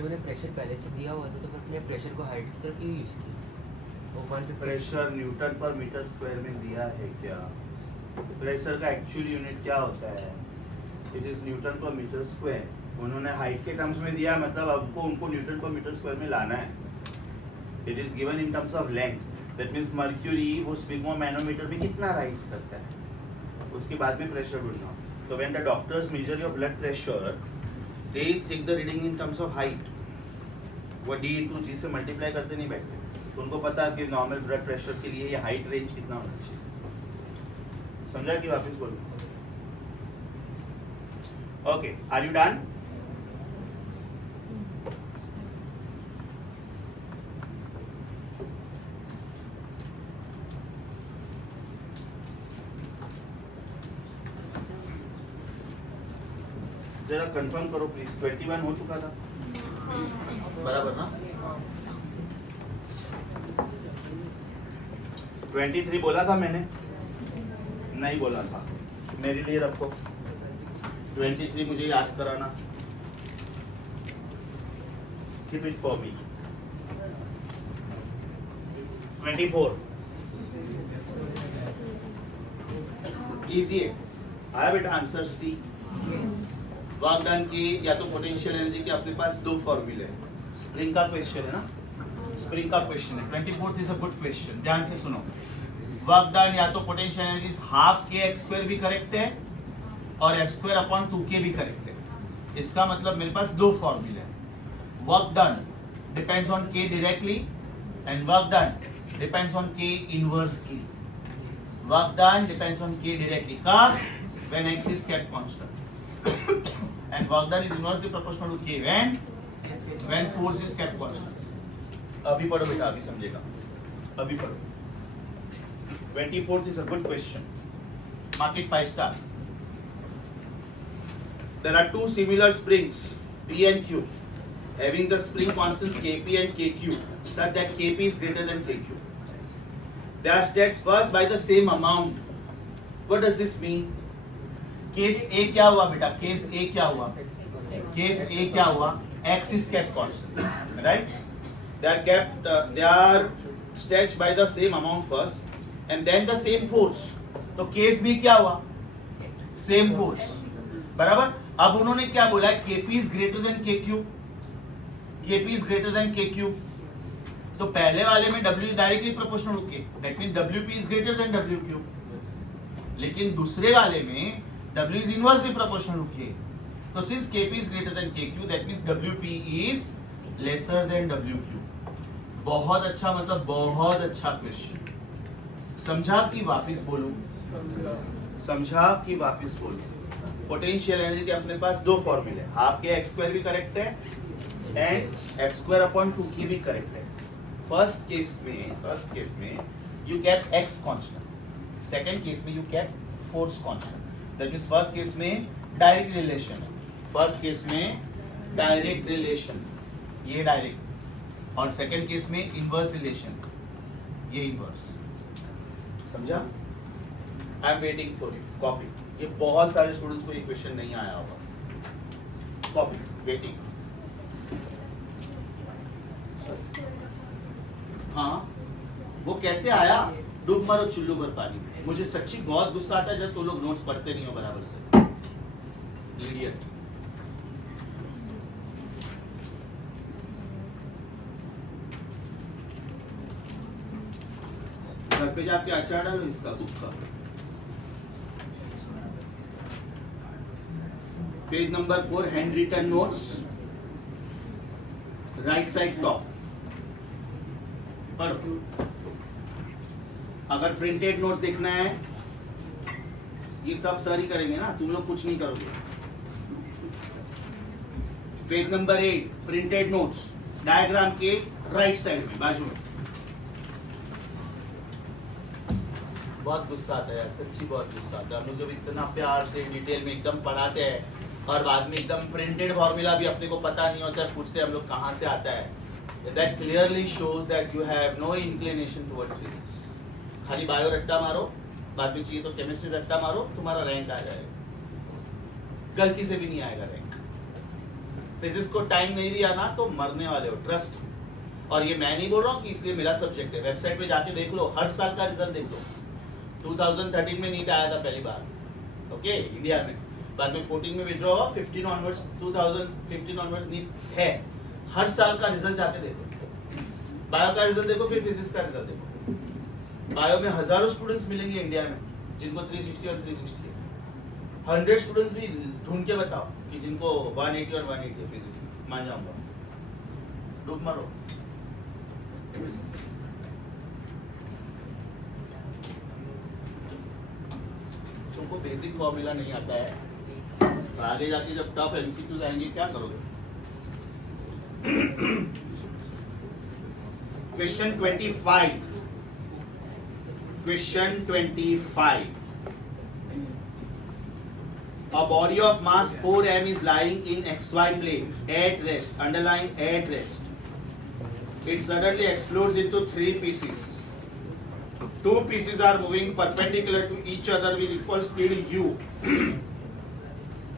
लोगों ने प्रेशर पहले से दिया हुआ था तो अपने प्रेशर को हाइट की तरफ क्यों यूज किया? वो कौन सा pressure Newton per meter square में दिया है क्या? प्रेशर का एक्चुअल यूनिट क्या होता है? It is Newton per meter square. उन्होंने हाइट के टर्म्स में दिया, मतलब आपको उनको न्यूटन पर मीटर स्क्वायर में लाना है. It is given in terms of length. That means mercury वो स्पिगमो मैनोमीटर में कितना राइज करता है, उसके बाद में प्रेशर ढूंढना. तो when the doctors measure your blood pressure they take the reading in terms of height. वो D into G से मल्टीप्लाई करते नहीं बैठते. तो उनको पता है कि नॉर्मल ब्लड प्रेशर के लिए ये हाइट रेंज कितना होना चाहिए. समझा कि वापस बोलो. Okay, are you done? जरा कंफर्म करो प्लीज. 21 हो चुका था बराबर ना? 23 बोला था मैंने? नहीं बोला था. मेरे लिए रखो 23. मुझे याद कराना. Keep it for me. 24 easy है. आया बेटा आंसर सी. वर्क डन की या तो पोटेंशियल एनर्जी के अपने पास दो फॉर्मूले हैं. स्प्रिंग का क्वेश्चन है ना, स्प्रिंग का क्वेश्चन है. 24th is a good question. ध्यान से सुनो. वर्क डन या तो potential energy half K X square भी करेक्ट है और एफ स्क्वायर अपॉन 2k भी करेक्ट है. इसका मतलब मेरे पास दो फॉर्मूले हैं. Work done depends on k directly and work done depends on k inversely. Work done depends on k directly कब? When x is kept constant. And work done is inversely proportional to k when force is kept constant. अभी पढ़ो बेटा, अभी समझेगा. अभी पढ़ो. 24th is a good question. Mark it 5 star. There are two similar springs P and Q having the spring constants Kp and Kq such that Kp is greater than Kq. They are stretched first by the same amount. What does this mean? Case A क्या हुआ बेटा? Case A क्या हुआ? Case A क्या हुआ? X is kept constant, right? They are stretched by the same amount first, and then the same force. तो case B क्या हुआ? Same force. बराबर. अब उन्होंने क्या बोला? Kp is greater than Kq. Kp is greater than Kq. तो पहले वाले में W is directly proportional to K. That means Wp is greater than Wq. लेकिन दूसरे वाले में W is inversely proportional to K. So since Kp is greater than Kq, that means Wp is lesser than Wq. बहुत अच्छा, मतलब बहुत अच्छा question. समझा कि वापस बोलूं? समझा कि वापस बोलूं? पोटेंशियल एनर्जी के अपने पास दो फॉर्मूले. हाफ के एक्स स्क्वायर भी करेक्ट है and F square upon 2k भी करेक्ट है. फर्स्ट केस में you kept X constant. Second case में you kept force constant. That means first case में डायरेक्ट रिलेशन है. फर्स्ट केस में direct relation, ये डायरेक्ट, और सेकंड केस में इनवर्स रिलेशन, ये इनवर्स. समझा? I am waiting for you. Copy. ये बहुत सारे स्टूडेंट्स को ये क्वेश्चन नहीं आया होगा. कॉपी. वेटिंग. हाँ, वो कैसे आया? डूब मारो चुल्लू भर पानी. मुझे सच्ची बहुत गुस्सा आता है जब तुम लोग नोट्स पढ़ते नहीं हो बराबर से. इडियट. घर पे जाके अचार डालो इसका, बुक का. Page number 4, handwritten notes, right side top. पढ़ो. अगर प्रिंटेड नोट्स देखना है, ये सब सर ही करेंगे ना, तुम लोग कुछ नहीं करोगे. Page number 8, printed notes, diagram के राइट साइड में, बाजू में. बहुत गुस्सा आता है यार, सच्ची बहुत गुस्सा आता है. हम लोग जब इतना प्यार से डिटेल में एकदम पढ़ाते हैं और बाद में एकदम प्रिंटेड फॉर्मूला भी अपने को पता नहीं होता है, पूछते हैं हम लोग कहाँ से आता है. That clearly shows that you have no inclination towards physics. खाली बायो रट्टा मारो, बाद में चाहिए तो केमिस्ट्री रट्टा मारो, तुम्हारा रैंक आ जाएगा. गलती से भी नहीं आएगा रैंक. फिजिक्स को टाइम नहीं दिया ना तो मरने वाले हो, ट्रस्ट. और ये मैं नहीं बोल रहा हूँ कि इसलिए मेरा सब्जेक्ट है. वेबसाइट पे जाके देख लो, हर साल का रिजल्ट देख लो. 2013 में नीट आया था पहली बार, ओके, इंडिया में. बाद में 14 में विड्रॉ हुआ, 15 ऑनवर्ड्स 2015 ऑनवर्ड्स नीट है। हर साल का रिजल्ट जाके देखो, बायो का रिजल्ट देखो, फिर फिजिक्स का रिजल्ट देखो। बायो में हजारों स्टूडेंट्स मिलेंगे इंडिया में जिनको 360 और 360 है। 100 स्टूडेंट्स भी ढूंढ के बताओ कि जिनको 180 और 180 है फिजिक्स में, मान जाऊंगा। डूब मारो। तुमको बेसिक फॉर्मूला नहीं आता है तो आगे जाके जब टफ एमसीक्यूज आएंगे क्या करोगे? Question 25। Question 25। A body of mass 4m is lying in xy plane at rest. Underline at rest. It suddenly explodes into 3 pieces. 2 pieces are moving perpendicular to each other with equal speed u.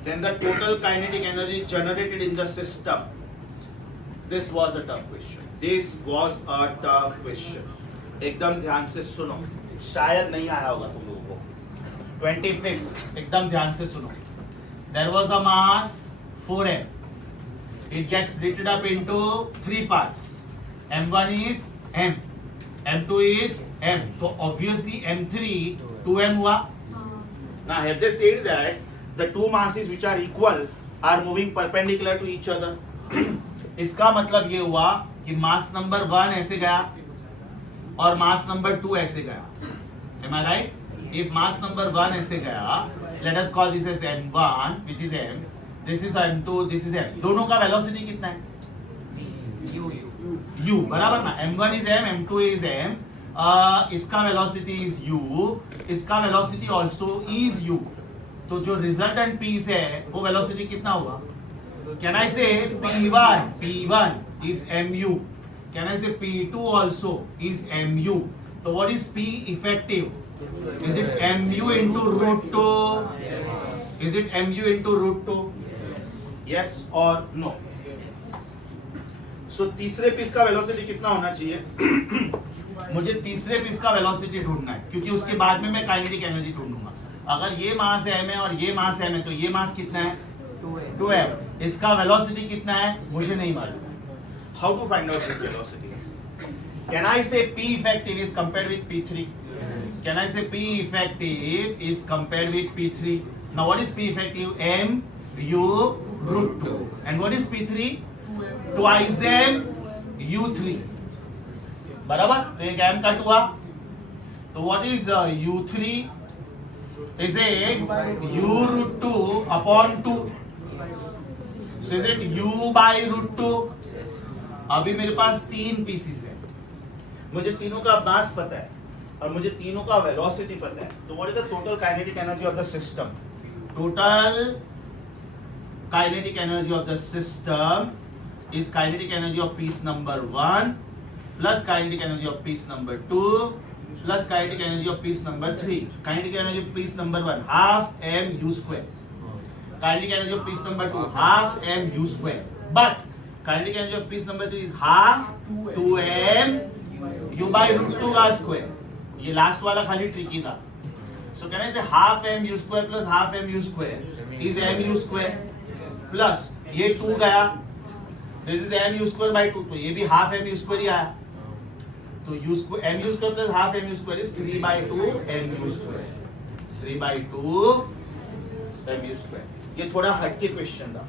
Then the total kinetic energy generated in the system. This was a tough question. This was a tough question. एकदम ध्यान से सुनो, शायद नहीं आया होगा तुम लोगों को। 25th एकदम ध्यान से सुनो। There was a mass 4m. It gets split up into 3 parts. M1 is m, M2 is m. So obviously M3 2m हुआ. Now have they said that the two masses which are equal are moving perpendicular to each other? इसका मतलब ये हुआ कि mass number 1 ऐसे गया और mass number 2 ऐसे गया। Am I right? If mass number 1 ऐसे गया, let us call this as m1, which is m. This is m2, this is m. दोनों का वेलोसिटी कितना है? u, बराबर ना? m1 is m, m2 is m. इसका वेलोसिटी is u, इसका वेलोसिटी also is u. तो जो रिजल्टेंट पीस है वो वेलोसिटी कितना हुआ? Can I say P1 is mu? Can I say P2 also is mu? So what is P effective? Is it mu into root 2? Is it mu into root 2? Yes or no? So तीसरे piece का velocity कितना होना चाहिए? मुझे तीसरे piece का velocity ढूंढना है क्योंकि उसके बाद में मैं काइनेटिक एनर्जी ढूंढूंगा। अगर ये मास m है और ये मास m है तो ये मास कितना है? 2m. इसका वेलोसिटी कितना है मुझे नहीं मालूम। How to find out this velocity? Can I say P effective is compared with P3? Can I say P effective is compared with P3? Now what is P effective? M u root 2. And what is P3? Twice m u3. बराबर? तो एक m cut हुआ। तो what is u3? Is it u root 2 upon 2? So is it u by root 2? अभी मेरे पास 3 pieces है, मुझे तीनों का मास पता है और मुझे तीनों का वेलोसिटी पता है। तो what is the total kinetic energy of the system? Total kinetic energy of the system is kinetic energy of piece number 1 plus kinetic energy of piece number 2 plus kinetic energy of piece number 3. Kinetic energy of piece number 1 half m u square. Kinetic energy of piece number 2 half m u square. But kinetic energy of piece number 3 is half 2m u by root 2 का square. ये last वाला खाली tricky था। So can I say half m u square plus half m u square is m u square plus ये 2 गया, this is m u square by 2, तो ये भी half m u square ही आया। तो u square m u square plus half m u square is 3 by 2 m u square, 3 by 2 m u square। ये थोड़ा हटके क्वेश्चन था।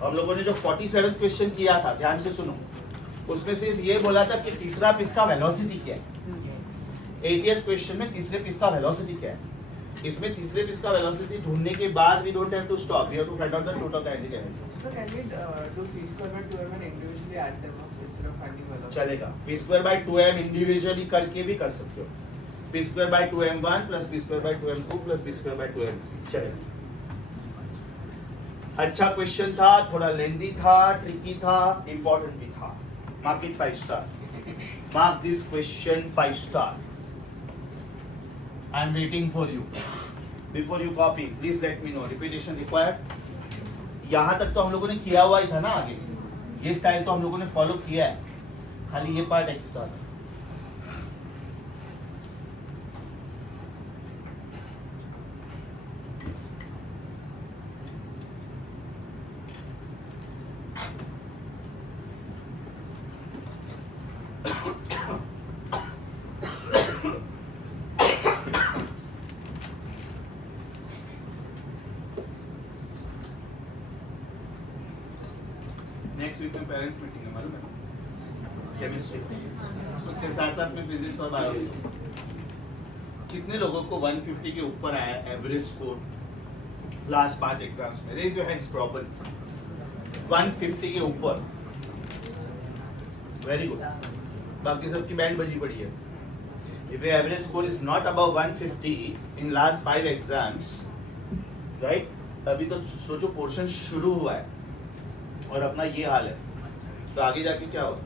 हम लोगों ने जो 47th क्वेश्चन किया था, ध्यान से सुनो, उसमें सिर्फ ये बोला था कि तीसरा पीस का वेलोसिटी क्या है। 80th क्वेश्चन में तीसरे पीस का वेलोसिटी क्या है। इसमें तीसरे पीस का वेलोसिटी ढूंढने के बाद we don't have to stop, we have to find out the total kinetic energy. So can we do p square by 2m and individually add them up instead of finding velocity? चलेगा, p square by 2m individually करके भी कर सकते हो। p square by 2m1 plus p square by 2m2 plus p square by 2m3 चलेगा। अच्छा question था, थोड़ा लेंदी था, ट्रिकी था, इंपॉर्टेंट भी था। Mark it 5 star. Mark this question 5 star. I am waiting for you. Before you copy please let me know, repetition required. यहाँ तक तो हम लोगों ने किया हुआ ही था ना, आगे ये स्टाइल तो हम लोगों ने फॉलो किया है, खाली ये पार्ट एक्स्ट्रा था। पेरेंट्स मीटिंग है मालूम है? केमिस्ट्री, उसके साथ साथ में फिजिक्स और बायोलॉजी। कितने लोगों को 150 के ऊपर आया एवरेज स्कोर लास्ट 5 एग्जाम्स में? Raise your hands properly. 150 के ऊपर, वेरी गुड। बाकी सबकी बैंड बजी पड़ी है। If your average score is not above 150 in last 5 exams, right? अभी तो सोचो पोर्शन शुरू हुआ है और अपना ये हाल है, तो आगे जाके क्या होगा?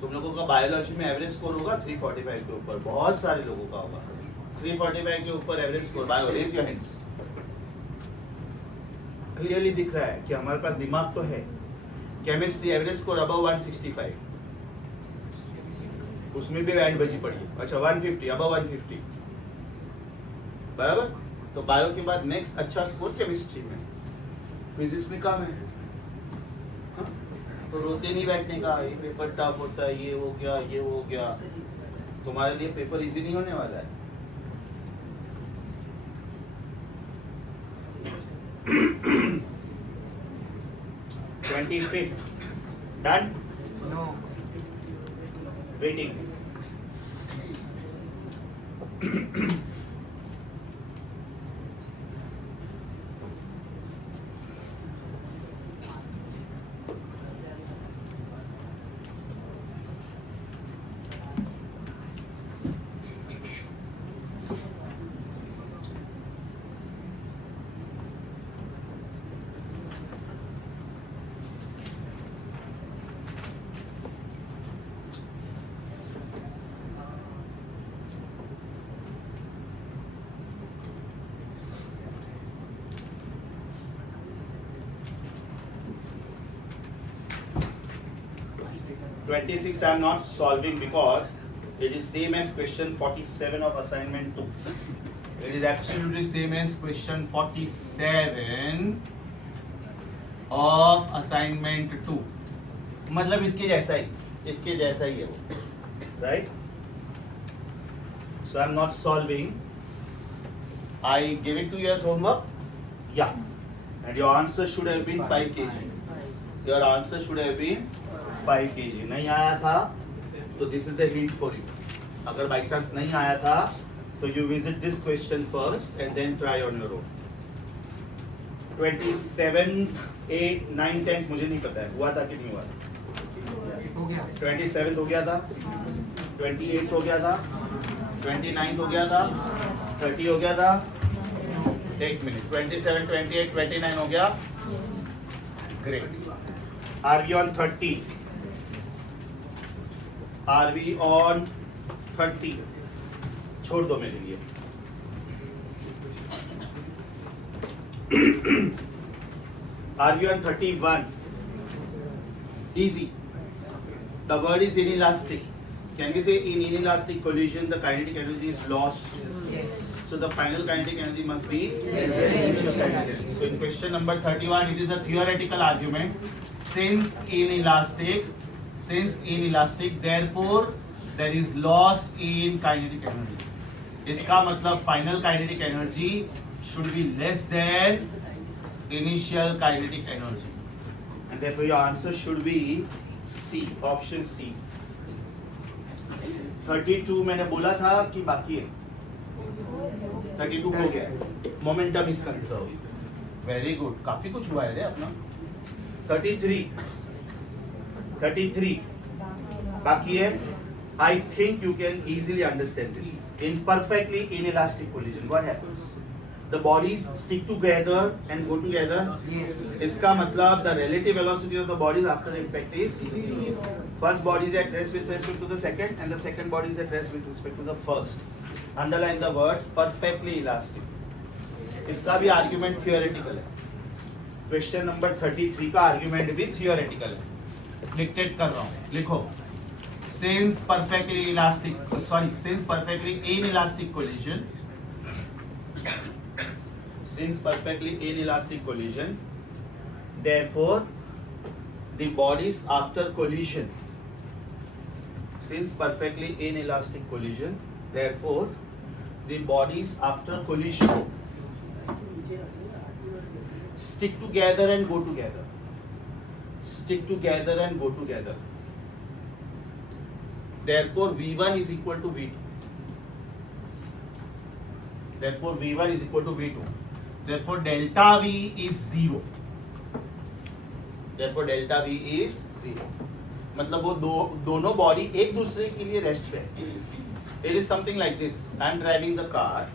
तुम लोगों का बायोलॉजी में एवरेज स्कोर होगा 345 के ऊपर, बहुत सारे लोगों का होगा 345 के ऊपर average score. Bio, raise your hands. Clearly दिख रहा है कि हमारे पास दिमाग तो है। केमिस्ट्री एवरेज स्कोर अबव 165, उसमें भी बैंड बजी पड़ी है। अच्छा 150, अबव 150, बराबर। तो बायो के बाद नेक्स्ट अच्छा स्कोर केमिस्ट्री में, फिजिक्स में कम है। हाँ? तो रोते नहीं बैठने का, ये पेपर टफ होता है, ये हो गया, ये हो गया। तुम्हारे लिए पेपर इजी नहीं होने वाला है। $25 done, No. Waiting. Twenty-sixth I am not solving because it is same as question 47 of assignment 2. It is absolutely same as question 47 of assignment 2. मतलब इसके जैसा ही है वो, right? So I am not solving. I give it to you as homework. Yeah, and your answer should have been 5 kg. Your answer should have been 5 kg. नहीं आया था तो this is the hint for you. अगर by chance नहीं आया था तो you visit this question first and then try on your own. 27th, 8th, 9th, 10th मुझे नहीं पता है हुआ था कि नहीं हुआ था। हो गया। 27th हो गया था, 28th हो गया था, 29th हो गया था, 30 हो गया था। एक मिनट, 27, 28, 29 हो गया। Great. Are we on 30? Are we on 30? छोड़ दो मेरे लिए। Are we on 31? Easy. The word is inelastic. Can we say in inelastic collision the kinetic energy is lost? Yes. So the final kinetic energy must be initial kinetic energy. So in question number 31, it is a theoretical argument. Since inelastic, therefore there is loss in kinetic energy. इसका मतलब final kinetic energy should be less than initial kinetic energy. And therefore your answer should be C, option C. 32 मैंने बोला था कि बाकी है? 32 हो गया। Momentum is conserved. Very good. काफी कुछ हुआ है रे अपना। 33 बाकी है। I think you can easily understand this. In perfectly inelastic collision, what happens? The bodies stick together and go together. Yes. इसका मतलब the relative velocity of the bodies after impact is first body is at rest with respect to the second and the second body is at rest with respect to the first. Underline the words perfectly elastic. इसका भी argument theoretical है। Question number 33 का argument भी theoretical है। Dictate कर रहा हूँ, लिखो। Since perfectly inelastic collision, therefore the bodies after collision, therefore the bodies after collision stick together and go together. stick together and go together. Therefore V1 is equal to V2. Therefore V1 is equal to V2. Therefore delta V is 0. Therefore delta V is 0. मतलब वो दोनों body एक दूसरे के लिए rest पे है. It is something like this. I am driving the car.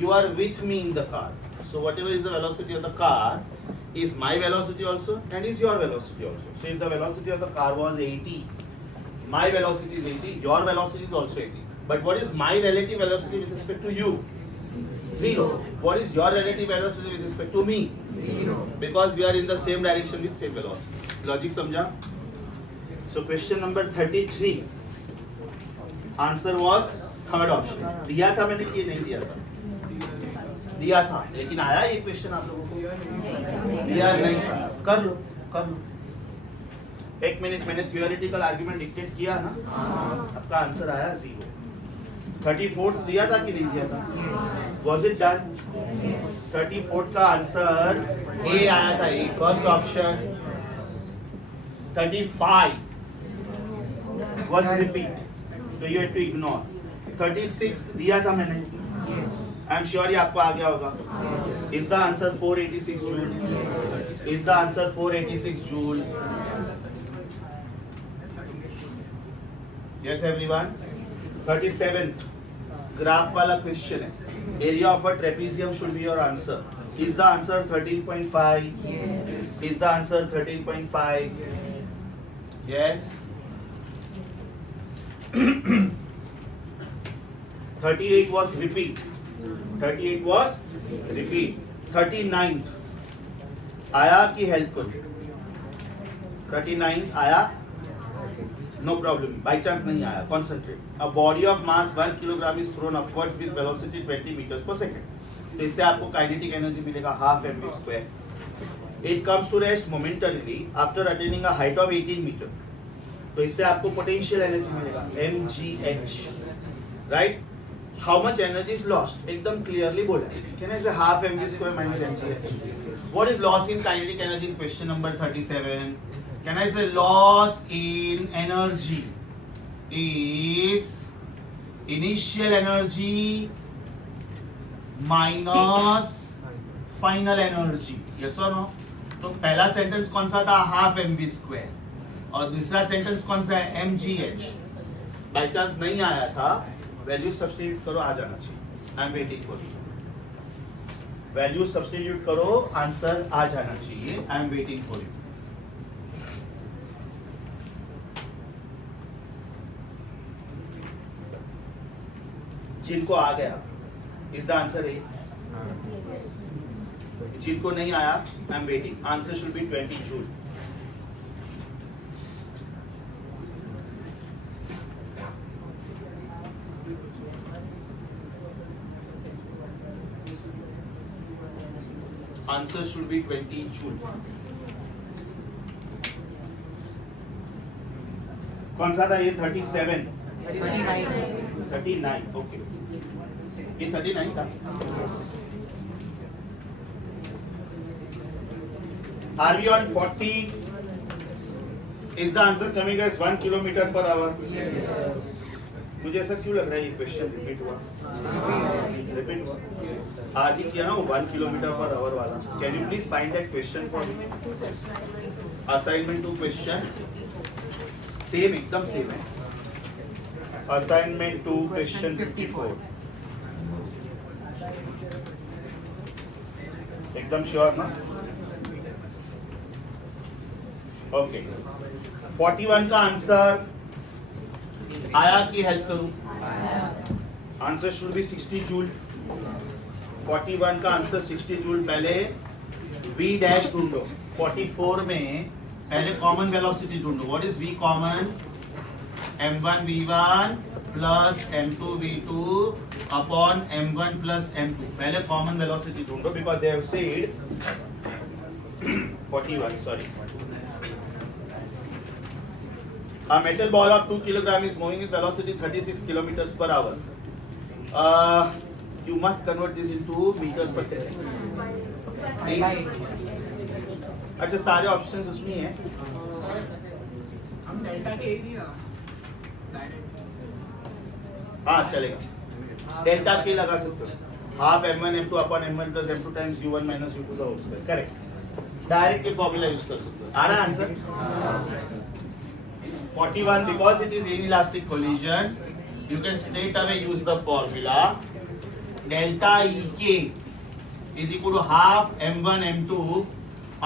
You are with me in the car. So whatever is the velocity of the car is my velocity also and is your velocity also. So if the velocity of the car was 80, my velocity is 80, your velocity is also 80. But what is my relative velocity with respect to you? 0. What is your relative velocity with respect to me? 0. Because we are in the same direction with same velocity. Logic समझा? So question number 33. Answer was third option. दिया था मैंने कि नहीं दिया था? दिया था, लेकिन आया ये क्वेश्चन आप लोगों को? दिया नहीं था. कर लो. एक मिनट मैंने थियोरेटिकल आर्गुमेंट डिक्टेट किया ना, आपका आंसर आया 0. 34th दिया था कि नहीं दिया था? Was it done? 34th का आंसर A आया था. A first option. 35 was repeat, so you have to ignore. 36 दिया था मैंने. I am sure ये आपको आ गया होगा. Is the answer 486 joule? Is the answer 486 joule? Yes everyone. 37th graph वाला क्वेश्चन है. Area of a trapezium should be your answer. Is the answer 13.5? Is the answer 13.5? Yes. 38 was repeat. 38 was repeat. 39th आया कि help करूं? 39th आया? No problem. By chance नहीं आया. Concentrate. A body of mass 1 kilogram is thrown upwards with velocity 20 meters per second. तो इससे आपको kinetic energy मिलेगा half mv square. It comes to rest momentarily after attaining a height of 18 meter. तो इससे आपको potential energy मिलेगा mgh. Right? How much energy is lost? एकदम clearly बोला है. Can I say half mv square minus mgh? What is loss in kinetic energy in question number 37? Can I say loss in energy is initial energy minus final energy? Yes or no? तो पहला sentence कौन सा था? Half mv square. और दूसरा sentence कौन सा है? mgh. बाई चांस नहीं आया था, वैल्यू सब्स्टिट्यूट करो, आ जाना चाहिए. आई am waiting for you. Value substitute करो, आंसर आ जाना चाहिए. आई एम वेटिंग फॉर यू. जिनको आ गया, इज द आंसर ए. जिनको नहीं आया, आई am waiting. Answer should B 20 joule. Answer should B 20 joule. कौन सा था ये? 37. 39. ओके, ये 39 था. Are we on 40? Is the answer coming as 1 kilometer per hour? Yes. मुझे ऐसा क्यों लग रहा है ये क्वेश्चन रिपीट हुआ? रिपीट हुआ. आज ही किया ना वो 1 किलोमीटर पर आवर वाला. Can you please find that question for me? Assignment 2 question same, एकदम सेम है. Assignment 2 question 54. एकदम श्योर ना? ओके. 41 का आंसर आया कि हेल्प करूं? Answer should B 60 joule. 41 का आंसर 60 जूल. पहले v डैश ढूंढो. 44 में पहले कॉमन वेलोसिटी ढूंढो. What is v common? m1 v1 plus m2 v2 upon m1 plus m2. पहले कॉमन वेलोसिटी ढूंढो because they have said 41 sorry. A metal ball of 2 kg is moving with velocity 36 kilometers per hour. You must convert this into meters per second. Please. अच्छा, सारे options उसमें हैं. हाँ चलेगा, delta के लगा सकते हो, half m1 m2 upon m1 plus m2 times u1 minus u2 का होल स्क्वायर, करेक्ट। डायरेक्ट ये फॉर्मूला यूज कर सकते हो। आ रहा है answer? 41 because it is inelastic collision you can straight away use the formula delta ek is equal to half m1 m2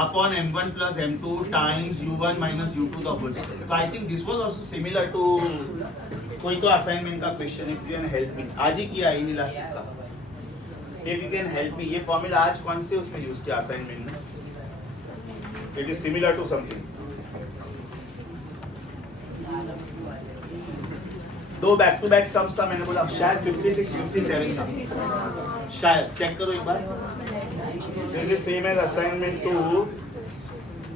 upon m1 plus m2 times u1 minus u2 the whole square. So I think this was also similar to कोई तो assignment का question, if you can help me, आज ही किया inelastic का, if you can help me, ये formula आज कौन से उसमें यूज किया असाइनमेंट में? It is similar to something. दो बैक टू बैक सम्स था, मैंने बोला शायद 56 57 था शायद, चेक करो एक बार। This is same as assignment two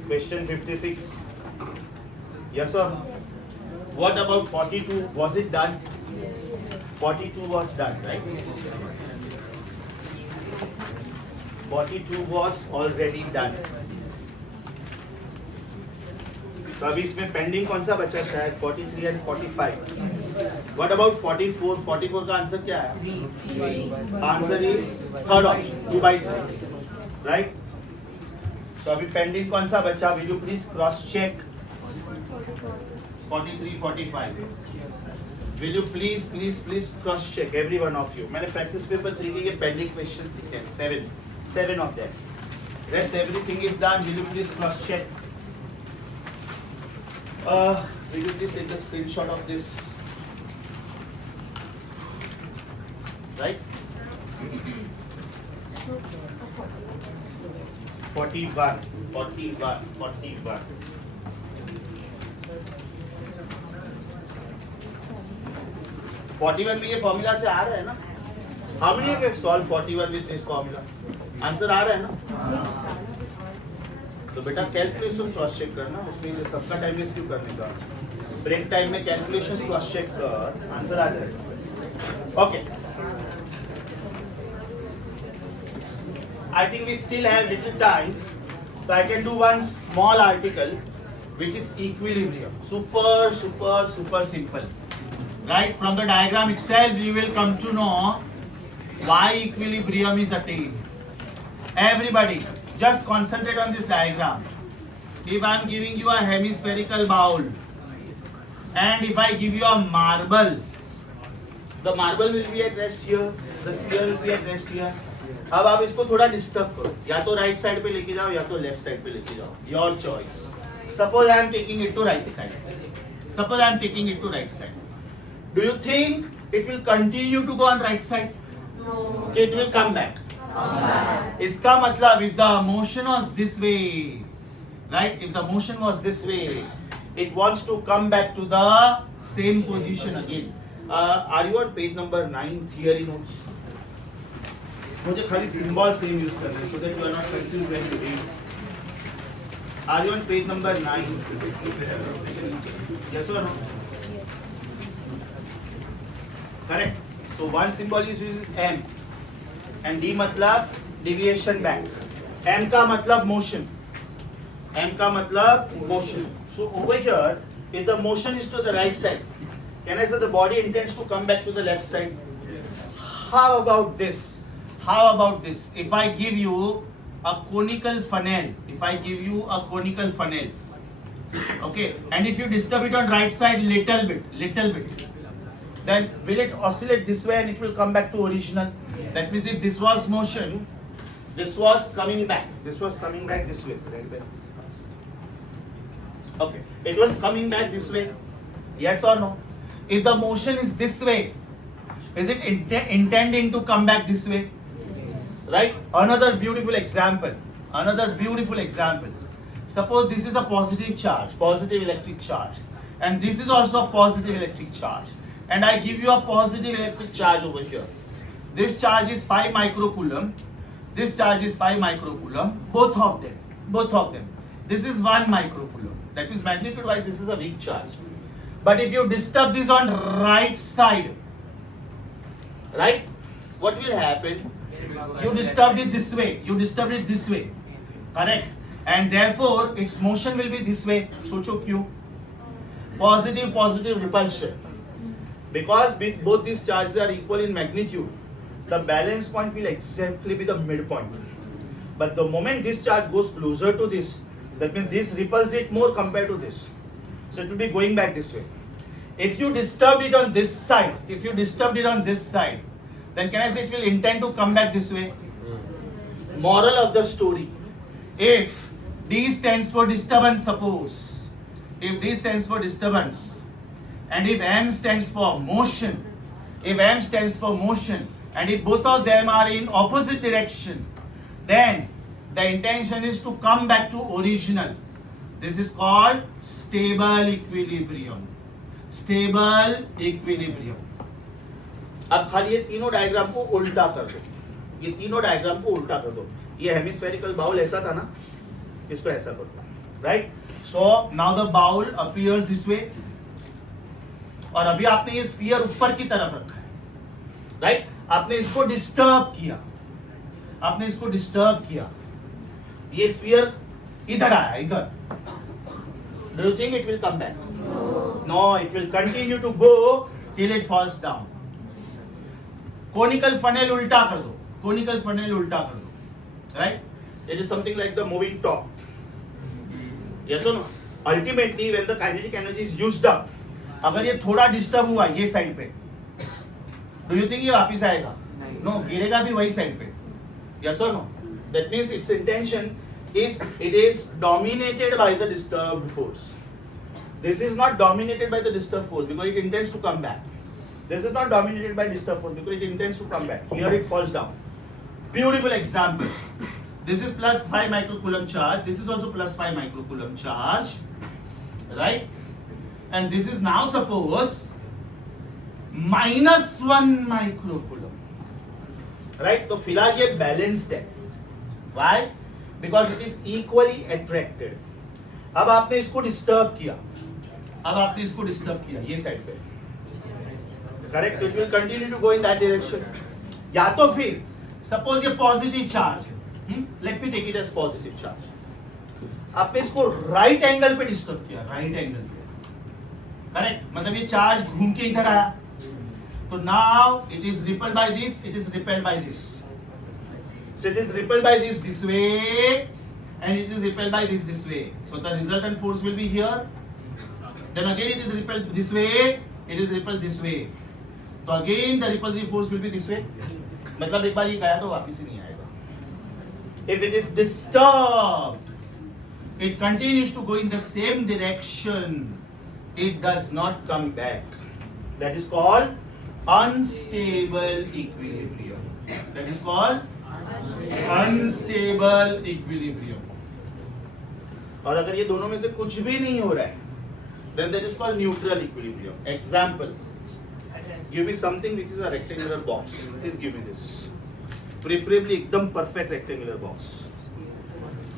question 56, yes sir. What about 42? Was it done? 42 was done, right? 42 was already done. तो अभी इसमें पेंडिंग कौन सा बचा? शायद 43 and 45. What about 44? 44 का आंसर क्या है? Answer is third option, 2/3, right? So अभी पेंडिंग कौन सा बचा? Will you please cross check? 43, 45. Will you please cross check every one of you? मैंने practice paper 3 के pending questions लिखे हैं, 7 of them. Rest everything is done. Will you please cross check? Will you please take a screenshot of this? Right? 41. में ये formula से आ रहा है ना? How many of you have solved 41 with this formula? Answer आ रहा है ना? तो बेटा कैलकुलेशन क्रॉस चेक करना, उसमें सबका टाइम वेस्ट क्यों करने का? ब्रेक टाइम में कैलकुलेशन क्रॉस चेक कर, आंसर आ जाएगा। Okay, I think we still have little time, so I can do one small article which is equilibrium. Super simple. Right, from the diagram itself you will come to know why equilibrium is attained. Everybody just concentrate on this diagram. If I am giving you a hemispherical bowl and if I give you a marble, the marble will be at rest here, the sphere will be at rest here. अब आप इसको थोड़ा disturb करो, या तो right side पे लेके जाओ या तो लेफ्ट साइड पे लेके जाओ, your choice. Suppose I am taking it to right side, do you think it will continue to go on right side? No. It will come back. इसका मतलब if the motion was this way, right? If the motion was this way, it wants to come back to the same position again. Are you on page number 9 theory notes? मुझे खाली symbol same use करना है so that you are not confused when you read. Are you on page number 9? Yes or no? Correct. So one symbol is uses m and d मतलब deviation back. m का मतलब motion. So over here, if the motion is to the right side, can I say the body intends to come back to the left side? How about this? If I give you a conical funnel, okay, and if you disturb it on right side little bit, then will it oscillate this way and it will come back to original? Yes. That means if this was motion, this was coming back this way. Okay, it was coming back this way. Yes or no? If the motion is this way, is it intending to come back this way? Yes. Right? Another beautiful example. Suppose this is a positive electric charge, and this is also a positive electric charge. And I give you a positive electric charge over here. This charge is 5 microcoulomb. This charge is 5 microcoulomb. Both of them. This is 1 microcoulomb. That means magnitude wise this is a weak charge. But if you disturb this on right side, right? What will happen? You disturbed it this way. Correct? And therefore its motion will be this way. Socho Q. positive repulsion. Because both these charges are equal in magnitude, the balance point will exactly be the midpoint. But the moment this charge goes closer to this, that means this repels it more compared to this. So it will be going back this way. If you disturbed it on this side, then can I say it will intend to come back this way? Moral of the story. If D stands for disturbance, suppose. If D stands for disturbance, and if M stands for motion, and if both of them are in opposite direction, then the intention is to come back to original. This is called stable equilibrium. अब खाली ये तीनों diagram को उल्टा कर दो. ये hemispherical bowl ऐसा था ना, इसको ऐसा कर दो. Right? So now the bowl appears this way, और अभी आपने ये स्फीयर ऊपर की तरफ रखा है. राइट? आपने इसको डिस्टर्ब किया. ये स्फीयर इधर आया, इधर. Do you think it will come back? No, it will continue to go till it falls down. Conical funnel उल्टा कर दो. Right? It is something like the moving top. Yes or no? Ultimately, when the kinetic energy is used up, अगर ये थोड़ा disturb हुआ ये side पे, do you think ये वापिस आएगा? No, गिरेगा भी वही साइड पे. Yes or no? That means its intention is it is dominated by the disturbed force. This is not dominated by the disturbed force because it intends to come back. This is not dominated by disturbed force because it intends to come back. Here it falls down. Beautiful example. This is plus 5 microcoulomb charge. This is also plus 5 microcoulomb charge. Right? And this is now suppose minus 1 microcoulomb. Right? तो फिलहाल ये balanced है. Why? Because it is equally attracted. अब आपने इसको disturb किया. ये side पे. Correct? It will continue to go in that direction. या तो फिर सपोज ये पॉजिटिव चार्ज है. Let me take it as positive charge. आपने इसको राइट एंगल पे डिस्टर्ब किया. करेक्ट? मतलब ये चार्ज घूम के इधर आया. तो now it is repelled by this, So it is repelled by this way, and it is repelled by this way. So the resultant force will be here. Then again it is repelled this way, it is repelled this way. So again the repulsive force will be this way. मतलब एक बार ये गया तो वापस ही नहीं आएगा. If it is disturbed, it continues to go in the same direction. It does not come back. That is called unstable equilibrium. और अगर ये दोनों में से कुछ भी नहीं हो रहा है, then that is called neutral equilibrium. Example: give me something which is a rectangular box. Please give me this. Preferably एकदम perfect rectangular box.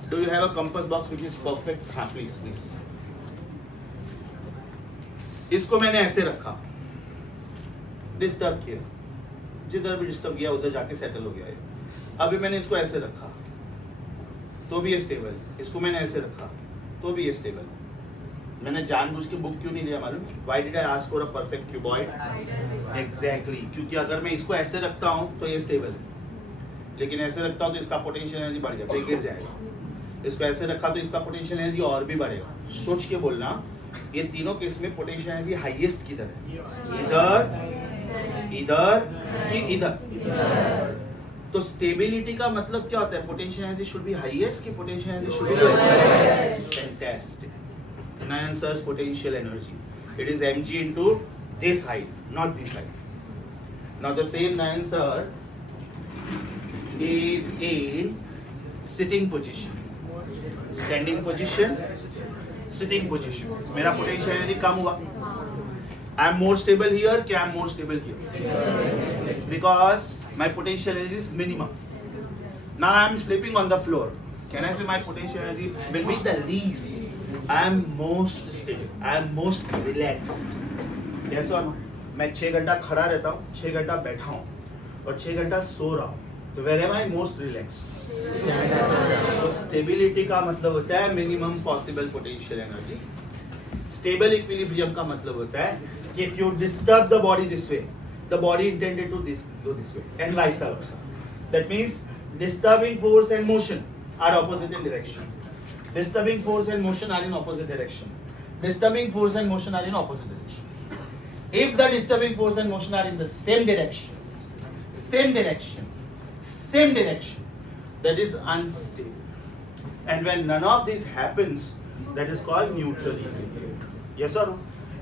Do you have a compass box which is perfect? हाँ, please. इसको मैंने ऐसे रखा, disturb किया, जिधर भी disturb किया उधर जाके सेटल हो गया. अभी मैंने इसको ऐसे रखा तो भी ये स्टेबल. इसको मैंने ऐसे रखा तो भी ये स्टेबल. मैंने जानबूझ के बुक क्यों नहीं लिया मालूम? Why did I ask for a perfect cuboid? Exactly. क्योंकि अगर मैं इसको ऐसे रखता हूँ तो ये स्टेबल है, लेकिन ऐसे रखता हूँ तो इसका पोटेंशियल एनर्जी बढ़ जाता है, गिर जाएगा. इसको ऐसे रखा तो इसका पोटेंशियल एनर्जी और भी बढ़ेगा. सोच के बोलना, ये तीनों केस में पोटेंशियल एनर्जी हाईएस्ट किधर है? इधर कि इधर. तो स्टेबिलिटी का मतलब क्या होता है? Potential energy should be highest कि potential energy should be lowest? Fantastic. Nayan sir's potential energy, it is mg into this height, not this height. Now the same Nayan sir is in sitting position, standing position, sitting position. मेरा potential energy कम हुआ. I am more stable here कि I am more stable here? Because my potential energy is minimum. Now I am sleeping on the floor. Can I say my potential energy will be the least? I am most stable. I am most relaxed. Yes or no? मैं 6 घंटा खड़ा रहता हूँ, 6 घंटा बैठा हूँ और 6 घंटा सो रहा हूँ. तो where am I most relaxed? So stability का मतलब होता है minimum possible potential energy. Stable equilibrium का मतलब होता है कि if you disturb the body this way, the body intended to do this way, and vice versa. That means disturbing force and motion are opposite in direction. Disturbing force and motion are in opposite direction. Disturbing force and motion are in opposite direction. If the disturbing force and motion are in the same direction, that is unstable. And when none of this happens, that is called neutral equilibrium. Yes or no?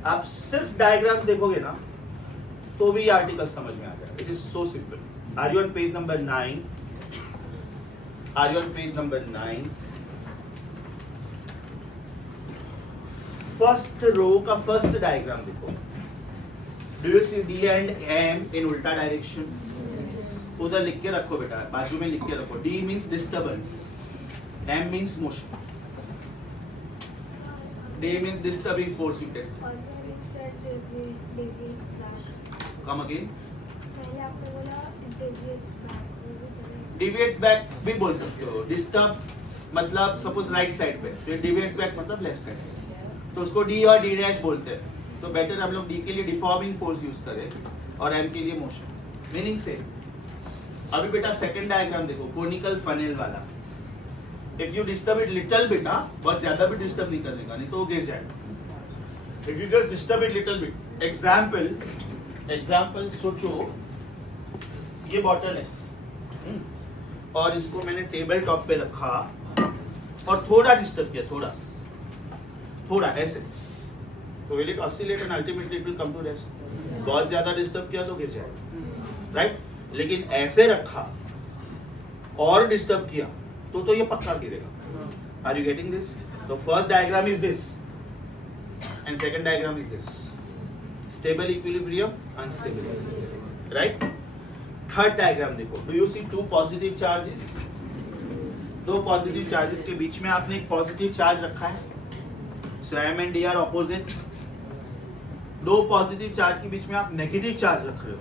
आप सिर्फ diagram देखोगे ना तो भी article समझ में आ जाएगा. It is so simple. Are you on page number 9? Are you on page number 9? First row का फर्स्ट डायग्राम देखो. Do you see D and M in उल्टा डायरेक्शन? उधर लिख के रखो बेटा, बाजू में लिख के रखो. D means disturbance, M means motion, D means disturbing force. You can come again. Deviates back भी बोल सकते हो. डिस्टर्ब मतलब सपोज राइट साइड पे, डिविएट्स बैक मतलब लेफ्ट साइड, तो उसको डी और डी डैश बोलते हैं. तो बेटर हम लोग डी के लिए डिफॉर्मिंग फोर्स यूज करें और एम के लिए मोशन. मीनिंग से अभी बेटा सेकंड डायग्राम देखो, कोनिकल फनेल वाला. If you disturb it little bit, बहुत ज्यादा भी डिस्टर्ब नहीं करने का, नहीं तो वो गिर जाएगा. If you just disturb it little bit. Example सोचो, ये बॉटल है और इसको मैंने टेबल टॉप पे रखा और थोड़ा डिस्टर्ब किया, थोड़ा ऐसे, तो will it oscillate and ultimately it will come to rest. बहुत ज्यादा डिस्टर्ब किया तो गिर जाएगा, राइट. लेकिन ऐसे रखा और डिस्टर्ब किया तो ये पक्का गिरेगा. Are you getting this? तो first diagram is this and second diagram is this. Stable equilibrium, unstable, right. Third diagram देखो. Do you see two positive charges? दो पॉजिटिव चार्जेस के बीच में आपने एक पॉजिटिव चार्ज रखा है. So M and D are opposite. दो पॉजिटिव चार्ज के बीच में आप नेगेटिव चार्ज रख रहे हो,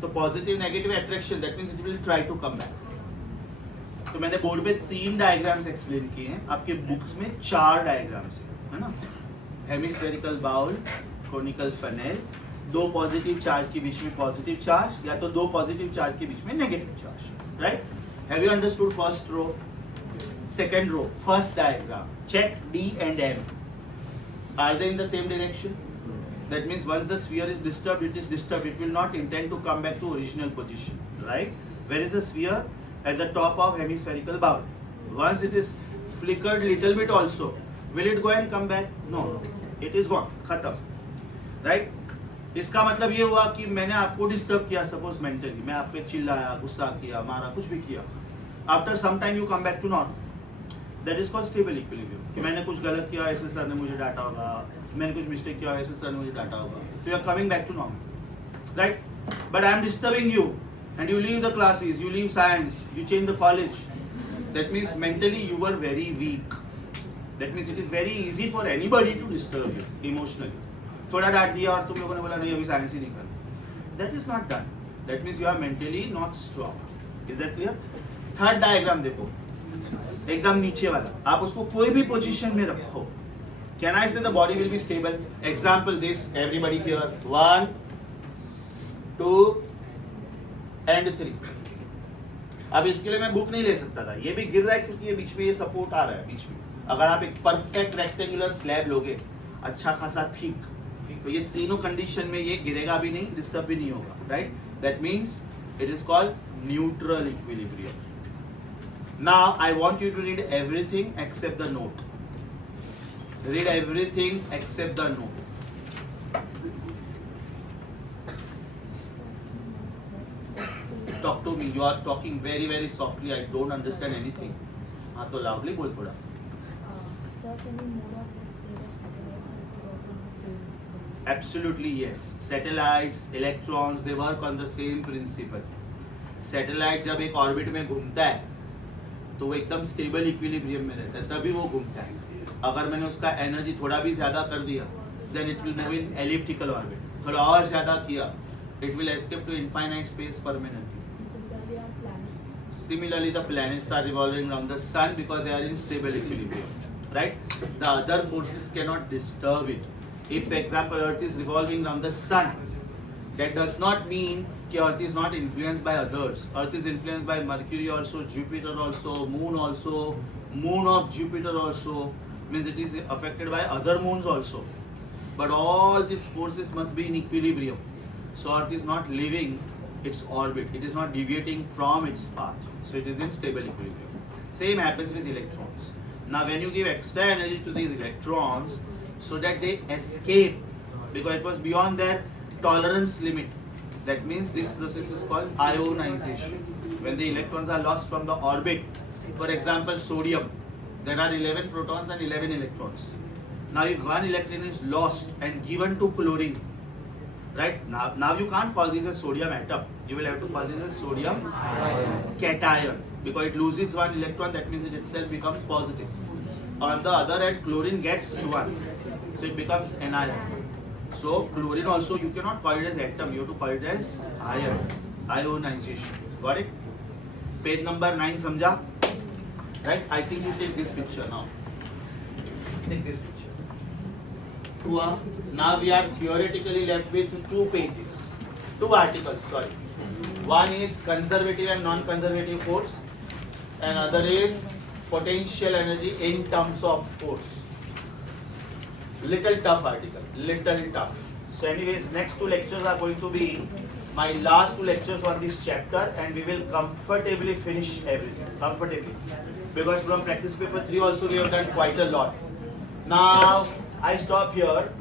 तो positive negative attraction, that means it will try to come back. तो मैंने बोर्ड में 3 डायग्राम्स एक्सप्लेन किए हैं, आपके बुक्स में 4 डायग्राम्स है ना. हेमिस्फेरिकल बाउल, कोनिकल फनेल, दो पॉजिटिव चार्ज के बीच में पॉजिटिव चार्ज, या तो दो पॉजिटिव चार्ज के बीच में negative charge, right. Have you understood first row? Second row, first diagram. Check D and M. Are they in the same direction? That means once the sphere is disturbed, it is disturbed. It will not intend to come back to original position, right? Where is the sphere? At the top of hemispherical bowl. Once it is flickered little bit also, will it go and come back? No, it is gone. खत्म, right? इसका मतलब ये हुआ कि मैंने आपको disturb किया, suppose mentally, मैं आप पे चिल्लाया, गुस्सा किया, मारा, कुछ भी किया. After some time you come back to normal. That is called stable equilibrium. कि मैंने कुछ गलत किया, ऐसे सर ने मुझे डांटा होगा, मैंने कुछ मिस्टेक किया, ऐसे सर ने मुझे डांटा होगा, तो you are coming back to normal, right? But I am disturbing you, and you leave the classes, you leave science, you change the college. That means mentally you were very weak. That means it is very easy for anybody to disturb you emotionally. थोड़ा डांट दिया और तुम लोगों ने बोला नहीं अभी साइंस ही नहीं करना. That is not done. That means you are mentally not strong. Is that clear? Third diagram देखो, एकदम नीचे वाला. आप उसको कोई भी पोजीशन में रखो. कैन आई से the body will be stable? Example this, everybody here, 1 2 and 3. अब इसके लिए मैं बुक नहीं ले सकता था, ये भी गिर रहा है क्योंकि ये बीच में ये सपोर्ट आ रहा है बीच में. अगर आप एक परफेक्ट रेक्टेंगुलर स्लैब लोगे, अच्छा खासा थिक, तो ये तीनों कंडीशन में ये गिरेगा भी नहीं, डिस्टर्ब भी नहीं होगा, right. That means it is called neutral equilibrium. Now I want you to read everything except the note. Read everything except the note. Talk to me. You are talking very very softly. I don't understand anything. हाँ तो loudly बोल थोड़ा. Sir, can you more or less say that satellites also work on the same? Absolutely yes. Satellites, electrons, they work on the same principle. Satellite जब एक orbit में घूमता है तो वो एकदम स्टेबल इक्विलिब्रियम में रहता है, तभी वो घूमता है. अगर मैंने उसका एनर्जी थोड़ा भी ज्यादा कर दिया, then it will move in elliptical orbit. थोड़ा और ज्यादा किया, it will escape to infinite space permanently. Similarly, our planets. Similarly, the planets are revolving around the sun because they are in stable equilibrium, right? The other forces cannot disturb it. If, for example, Earth is revolving around the sun, that does not mean that Earth is not influenced by others. Earth is influenced by Mercury also, Jupiter also, Moon also, Moon of Jupiter also, means it is affected by other moons also. But all these forces must be in equilibrium. So Earth is not leaving its orbit, it is not deviating from its path. So it is in stable equilibrium. Same happens with electrons. Now when you give extra energy to these electrons so that they escape, because it was beyond their tolerance limit, that means this process is called ionization. When the electrons are lost from the orbit, for example sodium, there are 11 protons and 11 electrons. Now if one electron is lost and given to chlorine, right, now you can't call this a sodium atom, you will have to call this a sodium cation, because it loses one electron, that means it itself becomes positive. On the other hand, chlorine gets one, so it becomes anion. So chlorine also you cannot call it as atom, you have to call it as ion, ionization. Got it? Page number 9 samjha? Right? I think you take this picture now. Take this picture. Now we are theoretically left with two articles, sorry. One is conservative and non-conservative force, and other is potential energy in terms of force. Little tough article, little tough. So anyways, next 2 lectures are going to be my last 2 lectures on this chapter, and we will comfortably finish everything, comfortably. Because from practice paper 3 also we have done quite a lot. Now I stop here,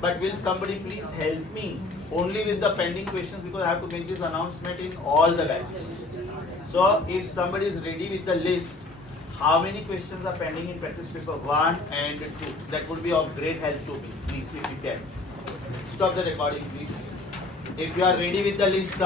but will somebody please help me only with the pending questions, because I have to make this announcement in all the batches. So if somebody is ready with the list, how many questions are pending in practice paper 1 and 2? That would be of great help to me, please, if you can. Stop the recording, please. If you are ready with the list,